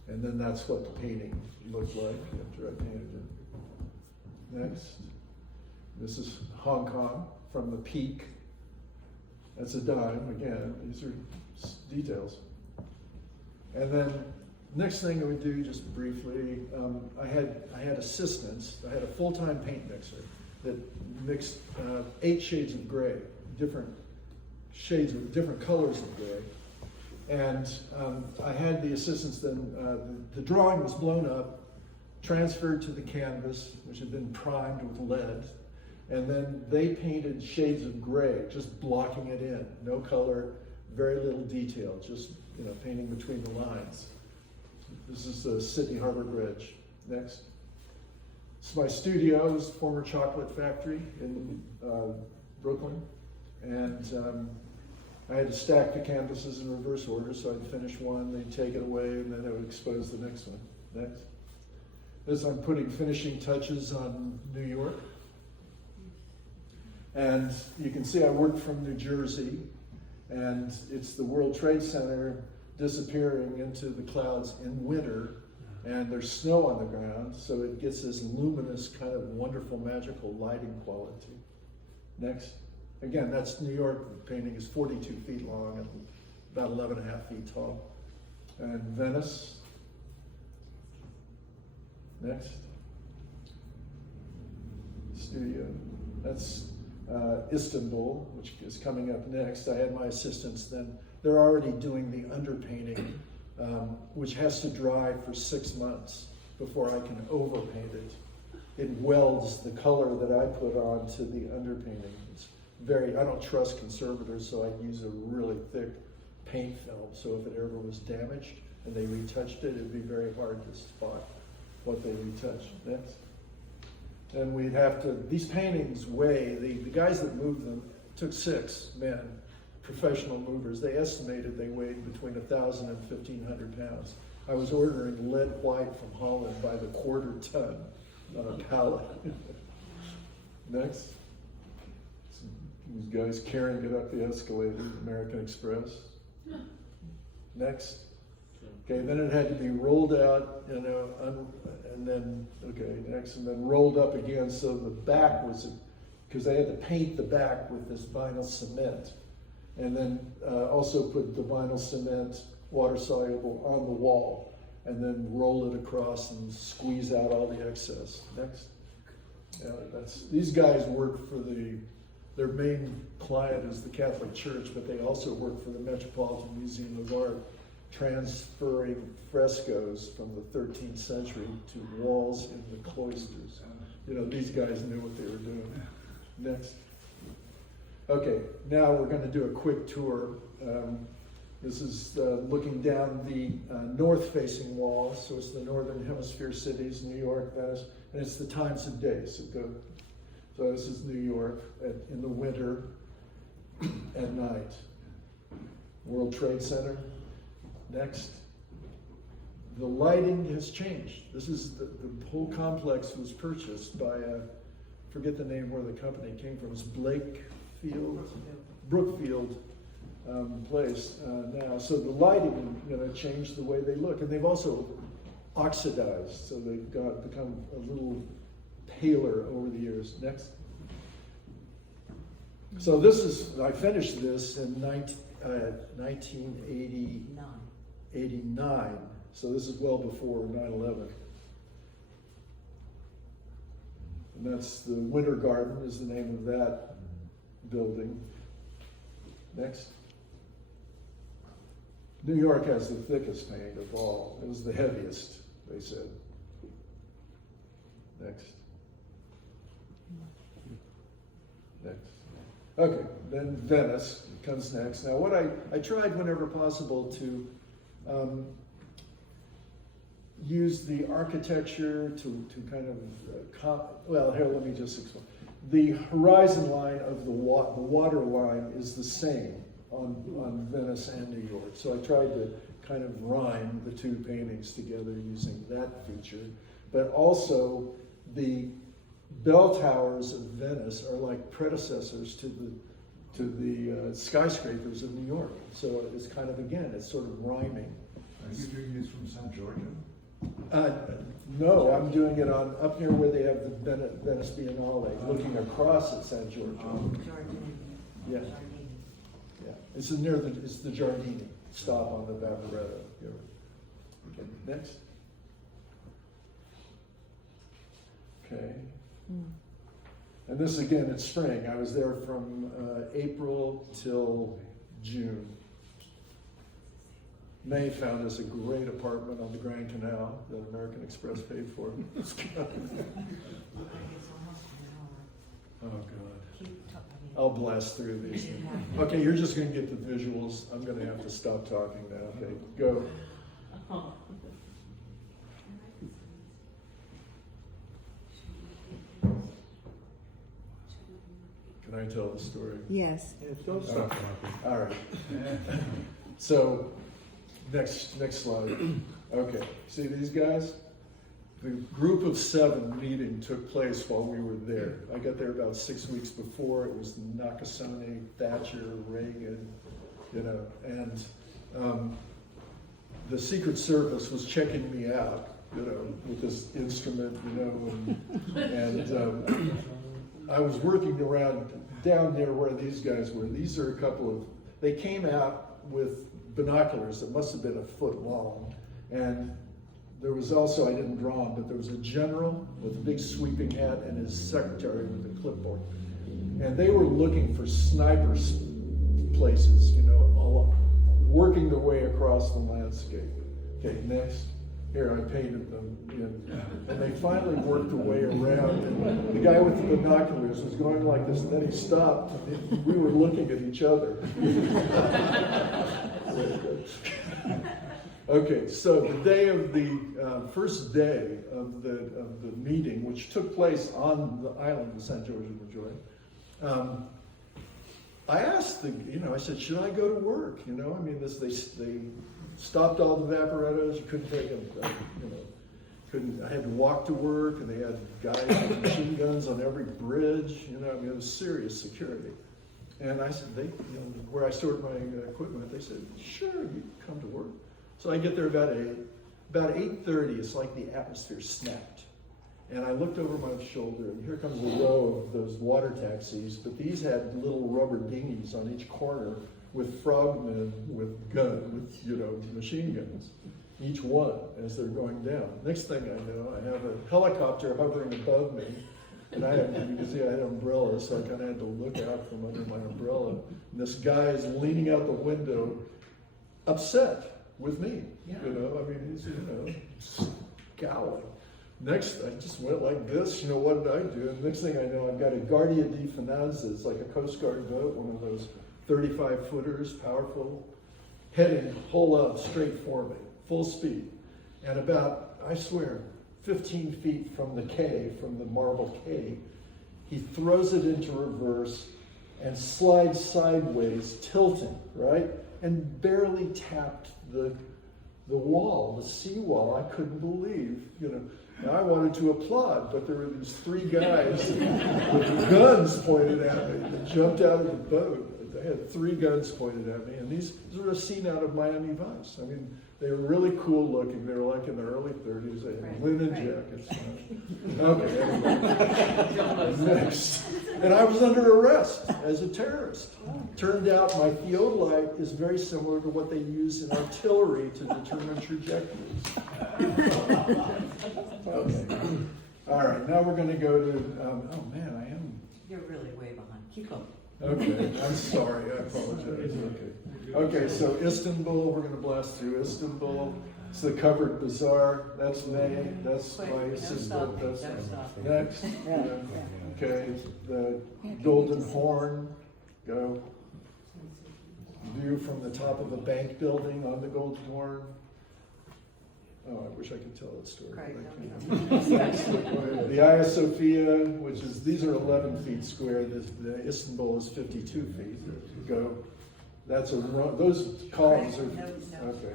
And then that's what the painting looked like after I painted it. Next. This is Hong Kong. from the peak. That's a dime, again, these are details. And then, next thing I would do, just briefly, I had assistants. I had a full-time paint mixer that mixed 8 shades of gray, different shades of different colors of gray. And I had the assistants then, the drawing was blown up, transferred to the canvas, which had been primed with lead, and then they painted shades of gray, just blocking it in. No color, very little detail, just painting between the lines. This is the Sydney Harbor Bridge. Next. This is my studio. This is a former chocolate factory in Brooklyn. And I had to stack the canvases in reverse order, so I'd finish one, they'd take it away, and then I would expose the next one. Next. This, I'm putting finishing touches on New York. And you can see I worked from New Jersey, and it's the World Trade Center disappearing into the clouds in winter, and there's snow on the ground, so it gets this luminous kind of wonderful magical lighting quality. Next. Again, that's New York. The painting is 42 feet long and about 11 and a half feet tall. And Venice. Next. Studio. That's Istanbul, which is coming up next. I had my assistants then. They're already doing the underpainting, which has to dry for 6 months before I can overpaint it. It welds the color that I put on to the underpainting. It's I don't trust conservators, so I use a really thick paint film. So if it ever was damaged and they retouched it, it'd be very hard to spot what they retouched. Next. And we'd have to, these paintings weigh, the guys that moved them, took 6 men, professional movers. They estimated they weighed between 1,000 and 1,500 pounds. I was ordering lead white from Holland by the quarter ton on a pallet. Next. These guys carrying it up the escalator, American Express. Next. Okay, then it had to be rolled out, and then, okay, next, and then rolled up again, so the back was, because they had to paint the back with this vinyl cement, and then also put the vinyl cement, water soluble, on the wall, and then roll it across and squeeze out all the excess. Next. These guys work for their main client is the Catholic Church, but they also work for the Metropolitan Museum of Art, transferring frescoes from the 13th century to walls in the cloisters. These guys knew what they were doing. Next. Okay, now we're going to do a quick tour. This is looking down the north-facing wall, so it's the northern hemisphere cities, New York, Venice, and it's the times of day. So this is New York in the winter, at night. World Trade Center. Next. The lighting has changed. This is the whole complex was purchased by forget the name where the company came from. It's Brookfield place now. So the lighting changed the way they look, and they've also oxidized, so they've become a little paler over the years. Next. So I finished this in 1989. So this is well before 9/11. And that's the Winter Garden is the name of that building. Next. New York has the thickest paint of all. It was the heaviest, they said. Next. Next. Okay, then Venice comes next. Now what I tried whenever possible to use the architecture to kind of, here, let me just explain. The horizon line of the water line is the same on Venice and New York. So I tried to kind of rhyme the two paintings together using that feature. But also the bell towers of Venice are like predecessors to the skyscrapers of New York. So it's kind of, again, it's sort of rhyming. Are you doing this from South Georgia? No, I'm doing it on, up near where they have the Venice Biennale, looking across at San Giorgio. Giardini. Yeah. Giardini. Yeah, it's near it's the Giardini stop on the Vaporetto. Okay, next. Okay. And this again, it's spring. I was there from April till June. May found us a great apartment on the Grand Canal that American Express paid for. I think it's almost an hour. Oh, God. Keep talking. I'll blast through these. Okay, you're just going to get the visuals. I'm going to have to stop talking now. Okay, go. Can I tell the story? Yes. Don't stop talking. All right. So, next slide. Okay, see these guys? The group of 7 meeting took place while we were there. I got there about 6 weeks before. It was Nakasone, Thatcher, Reagan, and the Secret Service was checking me out, with this instrument, and I was working around down there where these guys were. These are a couple of, they came out with binoculars that must have been a foot long, and there was also, I didn't draw him, but there was a general with a big sweeping hat and his secretary with a clipboard. And they were looking for sniper places, working their way across the landscape. Okay, next. Here, I painted them. And they finally worked their way around. And the guy with the binoculars was going like this, and then he stopped. And we were looking at each other. Okay, so the day of the first day of the meeting, which took place on the island of San Giorgio Maggiore, I asked I said, should I go to work? They stopped all the Vaporettos. You couldn't take them, I had to walk to work, and they had guys with machine guns on every bridge. It was serious security. And I said, where I stored my equipment, they said, sure, you can come to work. So I get there about 8:30, it's like the atmosphere snapped. And I looked over my shoulder, and here comes a row of those water taxis, but these had little rubber dinghies on each corner with frogmen with machine guns, each one as they're going down. Next thing I know, I have a helicopter hovering above me, and I had an umbrella, so I kind of had to look out from under my umbrella. And this guy is leaning out the window, upset with me. Yeah. He's scowling. Next, I just went like this. What did I do? And next thing I know, I've got a Guardia di Finanza. It's like a Coast Guard boat, one of those 35-footers, powerful, heading full out straight for me, full speed. And about, I swear, 15 feet from the quay, from the marble quay, he throws it into reverse and slides sideways, tilting, right? And barely tapped the wall, the seawall. I couldn't believe, Now, I wanted to applaud, but there were these 3 guys with guns pointed at me that jumped out of the boat. They had 3 guns pointed at me, and these were a scene out of Miami Vice. They were really cool looking. They were like in the early 30s. They had linen jackets. Okay, anyway. Next. And I was under arrest as a terrorist. Turned out my theodolite is very similar to what they use in artillery to determine trajectories. Okay. All right, now we're going to go to, oh man, I am. You're really way behind. Keep going. Okay, I'm sorry, I apologize. Okay, so Istanbul, we're going to blast through Istanbul. It's the covered bazaar. That's May. That's Quick, my no assistant. stopping, That's no stopping. next. Yeah. Okay, the Golden Horn. Go. View from the top of a bank building on the Golden Horn. Oh, I wish I could tell that story. Craig, But I can't. The Hagia Sophia, which is, these are 11 feet square. The Istanbul is 52 feet. Go. That's those columns are, okay.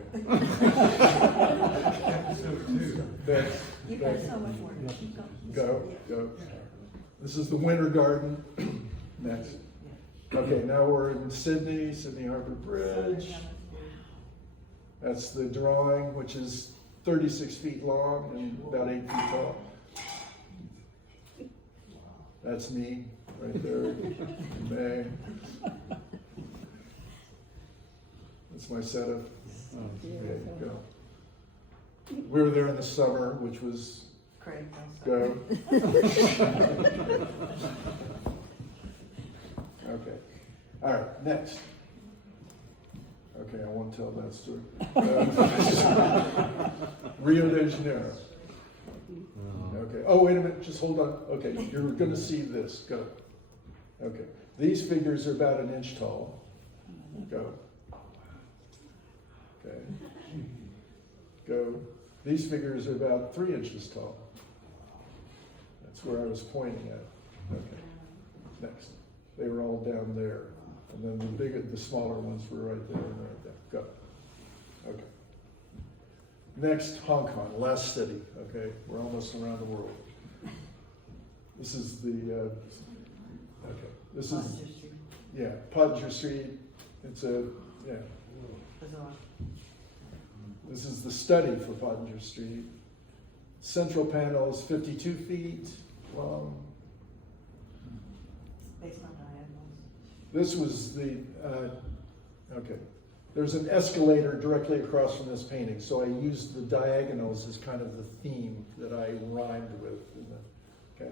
Thanks. You've got so much more. Keep going. Go. This is the Winter Garden. Next. Okay, now we're in Sydney Harbor Bridge. That's the drawing, which is 36 feet long and about 8 feet tall. That's me right there in May. That's my setup. There you go. We were there in the summer, which was Craig, go. Okay. All right, next. Okay, I won't tell that story. Rio de Janeiro. Okay. Oh, wait a minute. Just hold on. Okay, you're going to see this. Go. Okay. These figures are about 1 inch tall. Go. Okay. Go. These figures are about 3 inches tall. That's where I was pointing at. Okay. Next. They were all down there. And then the smaller ones were right there and right there. Go. Okay. Next, Hong Kong, last city. Okay, we're almost around the world. This is the, okay, this is, yeah, Pottinger Street. It's a, yeah. This is the study for Pottinger Street. Central panel is 52 feet long. Based on diagonals. This was the, okay. There's an escalator directly across from this painting, so I used the diagonals as kind of the theme that I rhymed with. Okay.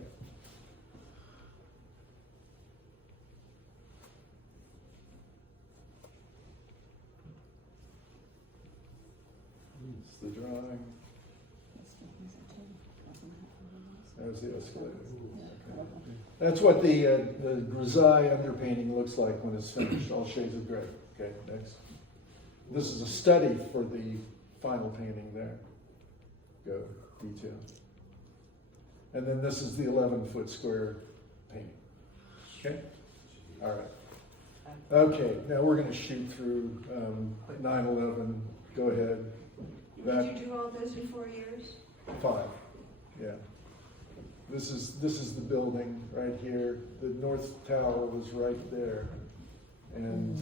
It's the drawing. There's the escalator. Okay. That's what the grisaille underpainting looks like when it's finished, all shades of gray. Okay, next. This is a study for the final painting there. Go, detail. And then this is the 11-foot square painting. Okay? All right. Okay, now we're going to shoot through 9/11. Go ahead. Did you do all those in 4 years? 5, yeah. This is the building right here. The North Tower was right there. And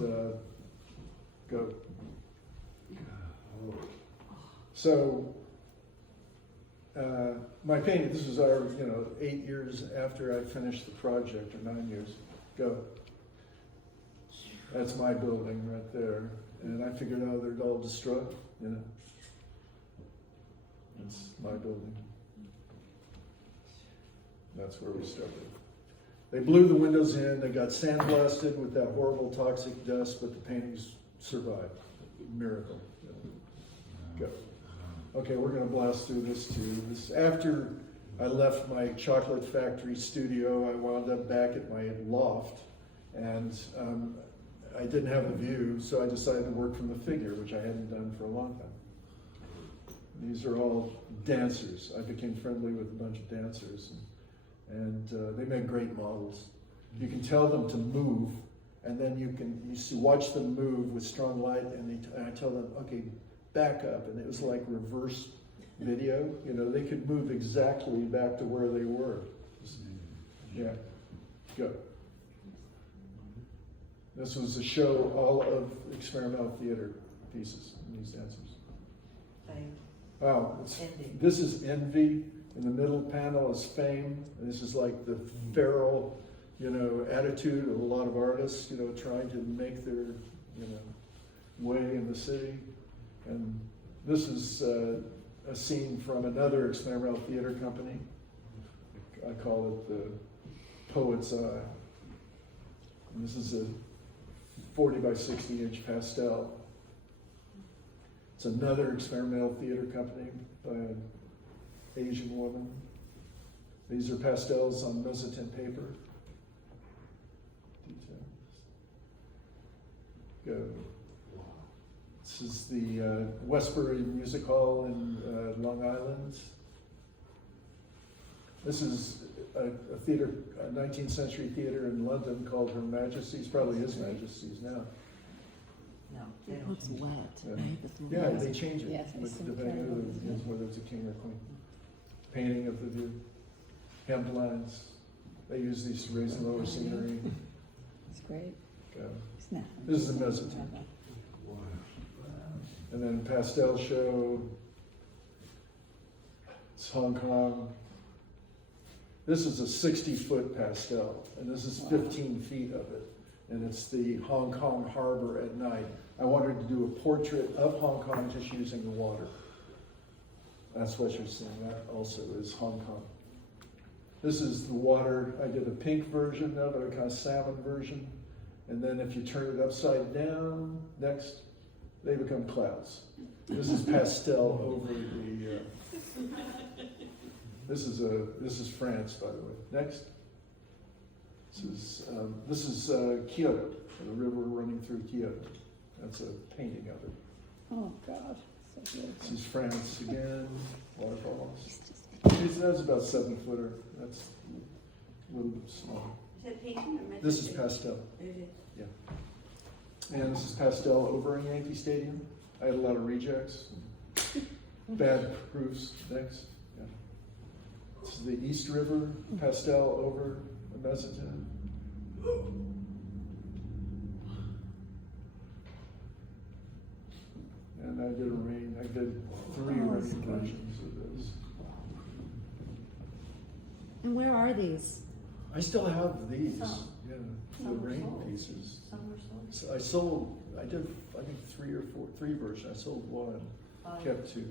go. So, my painting, this was our, 8 years after I finished the project, or 9 years. Go. That's my building right there. And I figured out they're all destroyed, It's my building. That's where we started. They blew the windows in, they got sandblasted with that horrible toxic dust, but the paintings survived. Miracle. Go. Okay, we're going to blast through this too. After I left my chocolate factory studio, I wound up back at my loft, and I didn't have the view, so I decided to work from the figure, which I hadn't done for a long time. These are all dancers. I became friendly with a bunch of dancers, and they make great models. You can tell them to move, and then you watch them move with strong light, and I tell them, okay, back up, and it was like reverse video. They could move exactly back to where they were. Yeah, go. This was a show all of experimental theater pieces, these dancers. Wow, this is Envy. In the middle panel is Fame. And this is like the feral, attitude of a lot of artists, trying to make their, way in the city. And this is a scene from another experimental theater company. I call it the Poet's Eye. And this is a 40 by 60 inch pastel. It's another experimental theater company by an Asian woman. These are pastels on mezzotint paper. Details. Go. This is the Westbury Music Hall in Long Island. This is a theater, a 19th century theater in London called Her Majesty's, probably His Majesty's now. No, they It don't. looks wet. Yeah, yeah, they change it, Yes, it's so depending on whether it's a king or queen. Painting of the view, hemp lines. They use these to raise and lower scenery. It's great. Go. Snap. This is the mezzotint. And then pastel show. It's Hong Kong. This is a 60-foot pastel, and this is 15 feet of it. And it's the Hong Kong harbor at night. I wanted to do a portrait of Hong Kong just using the water. That's what you're seeing. That also is Hong Kong. This is the water. I did a pink version of it, a kind of salmon version. And then if you turn it upside down, next, they become clouds. This is pastel over the, this is France, by the way. Next. This is Kyoto, the river running through Kyoto. That's a painting of it. Oh, God. So beautiful. This is France again, waterfalls. That's about 7-footer. That's a little bit smaller. Is that painting or mezzotint? This is pastel. It is. Yeah. And this is pastel over in Yankee Stadium. I had a lot of rejects. Bad proofs. Next. Yeah. This is the East River, pastel over the mezzotint. And I did three rain versions of this. And where are these? I still have these, Some. yeah, the Some were rain sold. pieces. Some were sold. So I did, I think 3 versions. I sold one, kept 2.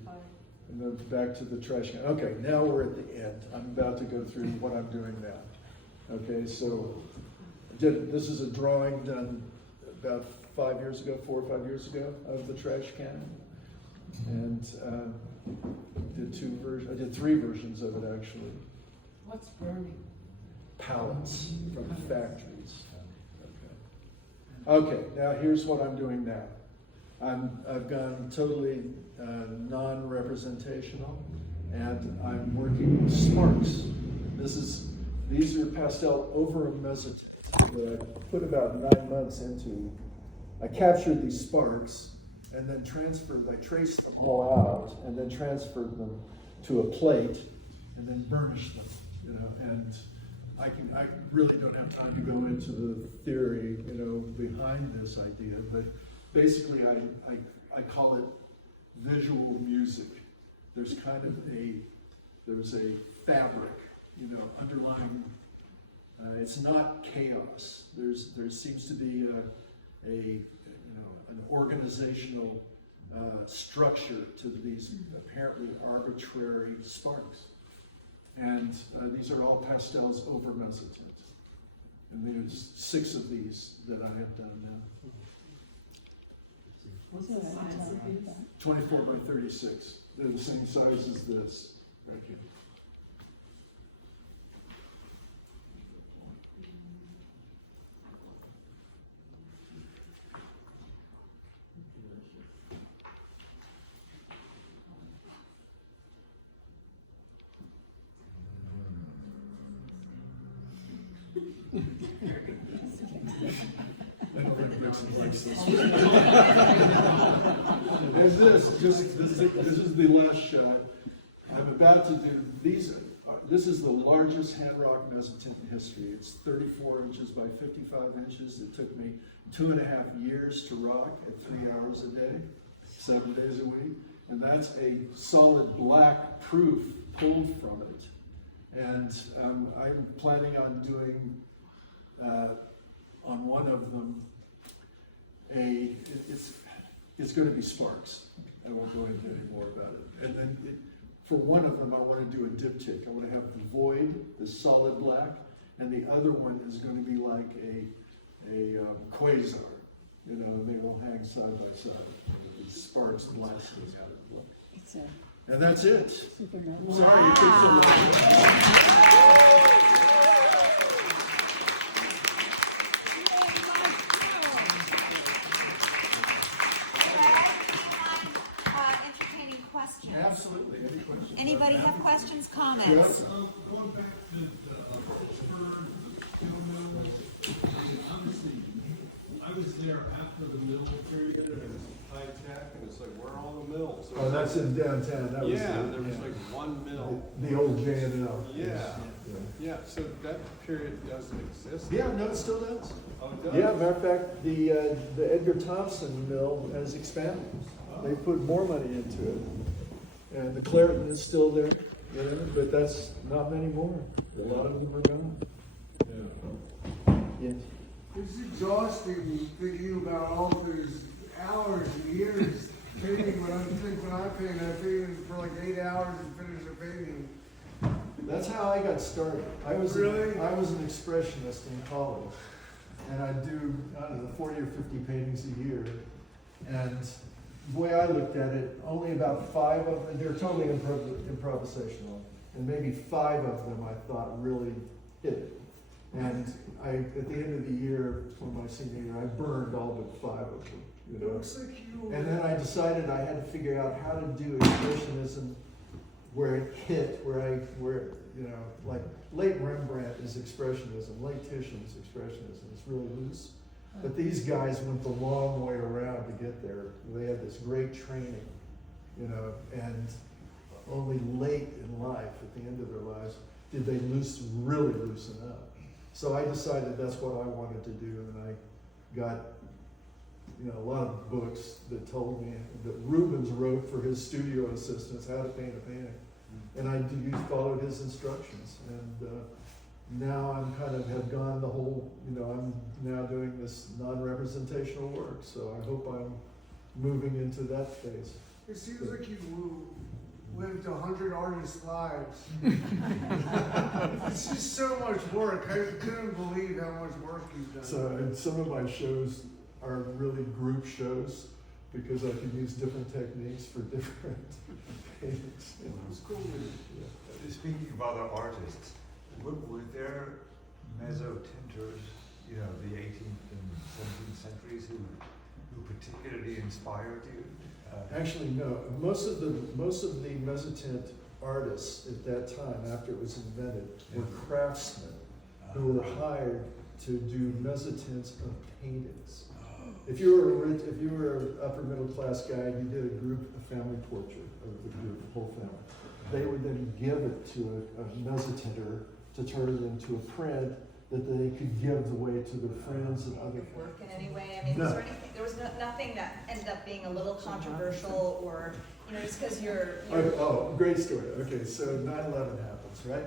And then back to the trash can. Okay, now we're at the end. I'm about to go through what I'm doing now. Okay, so this is a drawing done about 4 or 5 years ago of the trash can. And I did 3 versions of it actually. What's burning? Pallets from the factories. Okay, now here's what I'm doing now. I've gone totally non-representational, and I'm working with sparks. These are pastel over a mezzotint that I put about 9 months into. I captured these sparks and then I traced them all out and then transferred them to a plate and then burnished them, and I really don't have time to go into the theory, behind this idea, but basically I call it visual music. There's kind of there's a fabric, underlying, it's not chaos. There seems to be an organizational structure to these apparently arbitrary sparks. And these are all pastels over mezzotint. And there's 6 of these that I have done now. What's the size of these? 24 by 36. They're the same size as this, right here. I don't think Nixon likes this. There's this is the last shot. I'm about to do these. This is the largest hand rock mezzotint in history. It's 34 inches by 55 inches. It took me 2.5 years to rock at 3 hours a day, 7 days a week. And that's a solid black proof pulled from it. And I'm planning on doing on one of them it's going to be sparks. I won't go into any more about it. And then for one of them, I want to do a diptych. I want to have the void, the solid black, and the other one is going to be like a quasar, and they all hang side by side. With sparks blasting out of them. It's a And that's it. supernova. Sorry, it takes so long. Entertaining questions. Absolutely. Any questions? Anybody have questions, comments? Going back to the Pittsburgh steel mill, obviously, I was there after the mill period, and it was high tech, and it's like, where are all the mills? Oh, that's in downtown. That was Yeah, the, there was like one mill. the old J&L. Yeah, so that period doesn't exist. Yeah, no, it still does. Oh, it does? Yeah, matter of fact, the Edgar Thompson mill has expanded. They put more money into it. And the Clareton is still there. you know, but that's not many more. A lot of them are gone. Yeah. Yes. It's exhausting thinking about all those hours and years painting. When I paint for like 8 hours and finish a painting. That's how I got started. I was Really? I was an expressionist in college, and I'd do, I don't know, 40 or 50 paintings a year. And the way I looked at it, only about 5 of them, they're totally improvisational, and maybe 5 of them I thought really hit it. And at the end of the year, for my senior year, I burned all but 5 of them. You It know? looks like you. And then I decided I had to figure out how to do expressionism where it hit, where you know, like late Rembrandt is expressionism, late Titian is expressionism. It's really loose. But these guys went the long way around to get there. They had this great training, you know, and only late in life, at the end of their lives, did they really loosen up. So I decided that's what I wanted to do, and I got, you know, a lot of books that told me that Rubens wrote for his studio assistants how to paint a painting. And I followed his instructions. And now I'm kind of have gone the whole, you know, I'm now doing this non-representational work. So I hope I'm moving into that phase. It seems like you lived 100 artists' lives. It's just so much work. I couldn't believe how much work you've done. So and some of my shows are really group shows because I can use different techniques for different paintings. You know. It's cool. Speaking of other artists, were there mezzotinters, you know, the 18th and 17th centuries who particularly inspired you? Actually, no. Most of the mezzotint artists at that time, after it was invented, were craftsmen who were hired to do mezzotints of paintings. If you were an upper middle class guy and you did a family portrait of the group, the whole family, they would then give it to a mezzotinter to turn it into a print that they could give away to their friends and other friends. Work in any way? I mean, No. was there anything, there was nothing that ended up being a little controversial or, you know, just because you're Oh, great story. Okay, so 9/11 happens, right?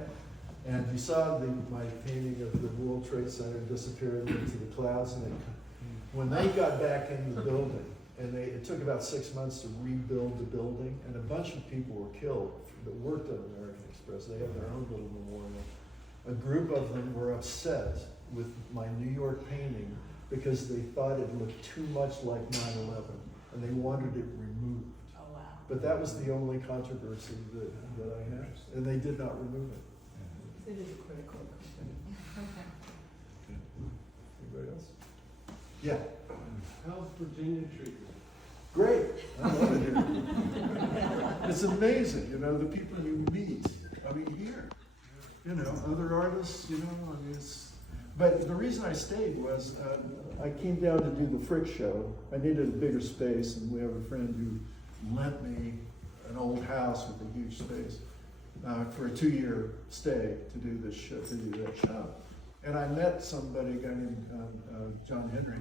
And you saw my painting of the World Trade Center disappearing into the clouds, and when they got back in the building, and it took about 6 months to rebuild the building, and a bunch of people were killed that worked at American Express. They had their own little memorial. A group of them were upset with my New York painting because they thought it looked too much like 9/11, and they wanted it removed. oh wow. But that was the only controversy that I had, and they did not remove it. It is a critical. Anybody else? Yeah. How's Virginia treated? Great. I love it here. It's amazing, you know, the people you meet. I mean, here, you know, other artists, you know, I mean, but the reason I stayed was I came down to do the Frick show. I needed a bigger space, and we have a friend who lent me an old house with a huge space for a 2-year stay to do this show, to do that show. And I met somebody, a guy named John Henry,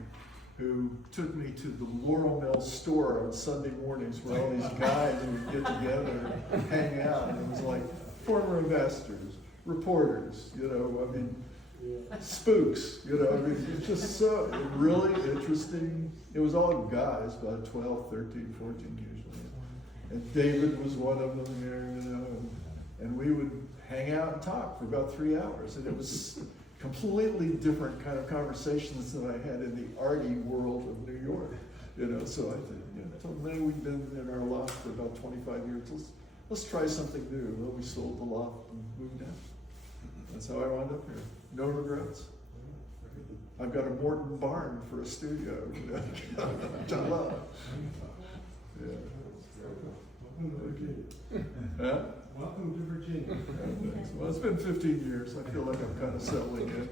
who took me to the Laurel Mill store on Sunday mornings where all these guys would get together and hang out. And it was like former investors, reporters, you know, I mean, spooks, you know, I mean, it's just so really interesting. It was all guys, about 12, 13, 14 usually. And David was one of them there, you know, and we would hang out and talk for about 3 hours. And it was completely different kind of conversations than I had in the arty world of New York, you know. So I think, you know, so then we've been in our loft for about 25 years. Let's try something new. Well, we sold the loft and moved out. That's how I wound up here. No regrets. I've got a Morton barn for a studio, you know, which I love. Yeah. Okay. Yeah? Welcome to Virginia. Well, it's been 15 years. I feel like I'm kind of settling in.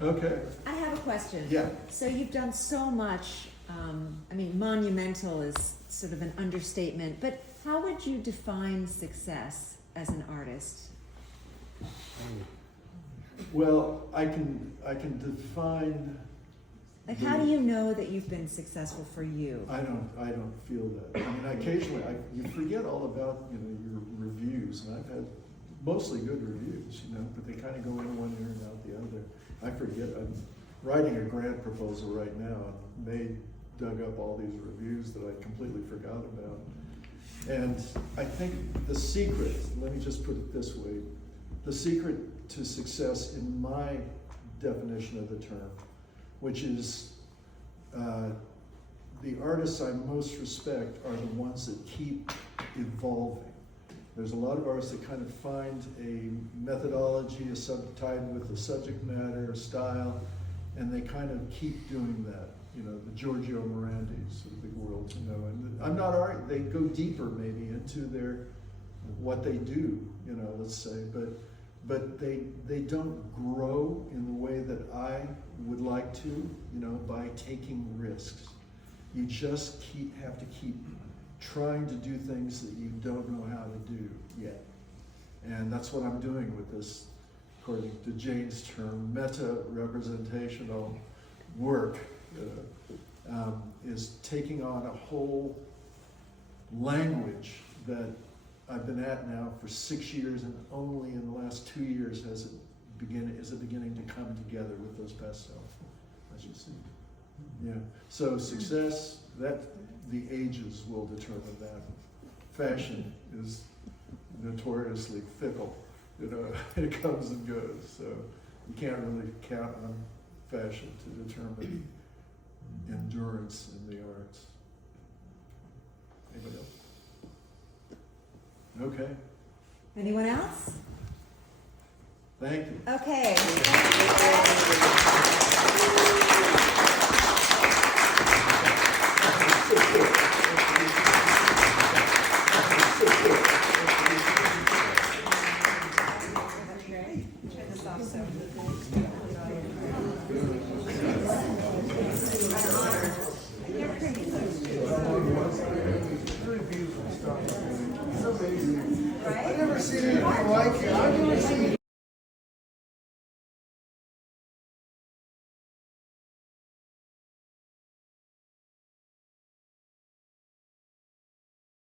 Okay. I have a question. Yeah. So you've done so much, I mean, monumental is sort of an understatement, but how would you define success as an artist? Well, I can define Like, how do you know that you've been successful for you? I don't feel that. I mean, occasionally, you forget all about, your reviews, and I've had mostly good reviews, but they kind of go in one ear and out the other. I forget, I'm writing a grant proposal right now, and May dug up all these reviews that I completely forgot about. And I think the secret, let me just put it this way, the secret to success in my definition of the term, which is the artists I most respect are the ones that keep evolving. There's a lot of artists that kind of find a methodology, tied with the subject matter, a style, and they kind of keep doing that. The Giorgio Morandis of the world, and I'm not art. They go deeper maybe into what they do, let's say, but they don't grow in the way that I would like to, by taking risks. You just have to keep trying to do things that you don't know how to do yet. And that's what I'm doing with this, according to Jane's term, meta-representational work, is taking on a whole language that I've been at now for 6 years, and only in the last 2 years is it beginning to come together with those pastels, as you see. Yeah. So success, that the ages will determine that. Fashion is notoriously fickle. It comes and goes. So you can't really count on fashion to determine endurance in the arts. Anybody else? Okay. Anyone else? Thank you. Okay. Really beautiful stuff. It's amazing. I've never seen anything like it. I've never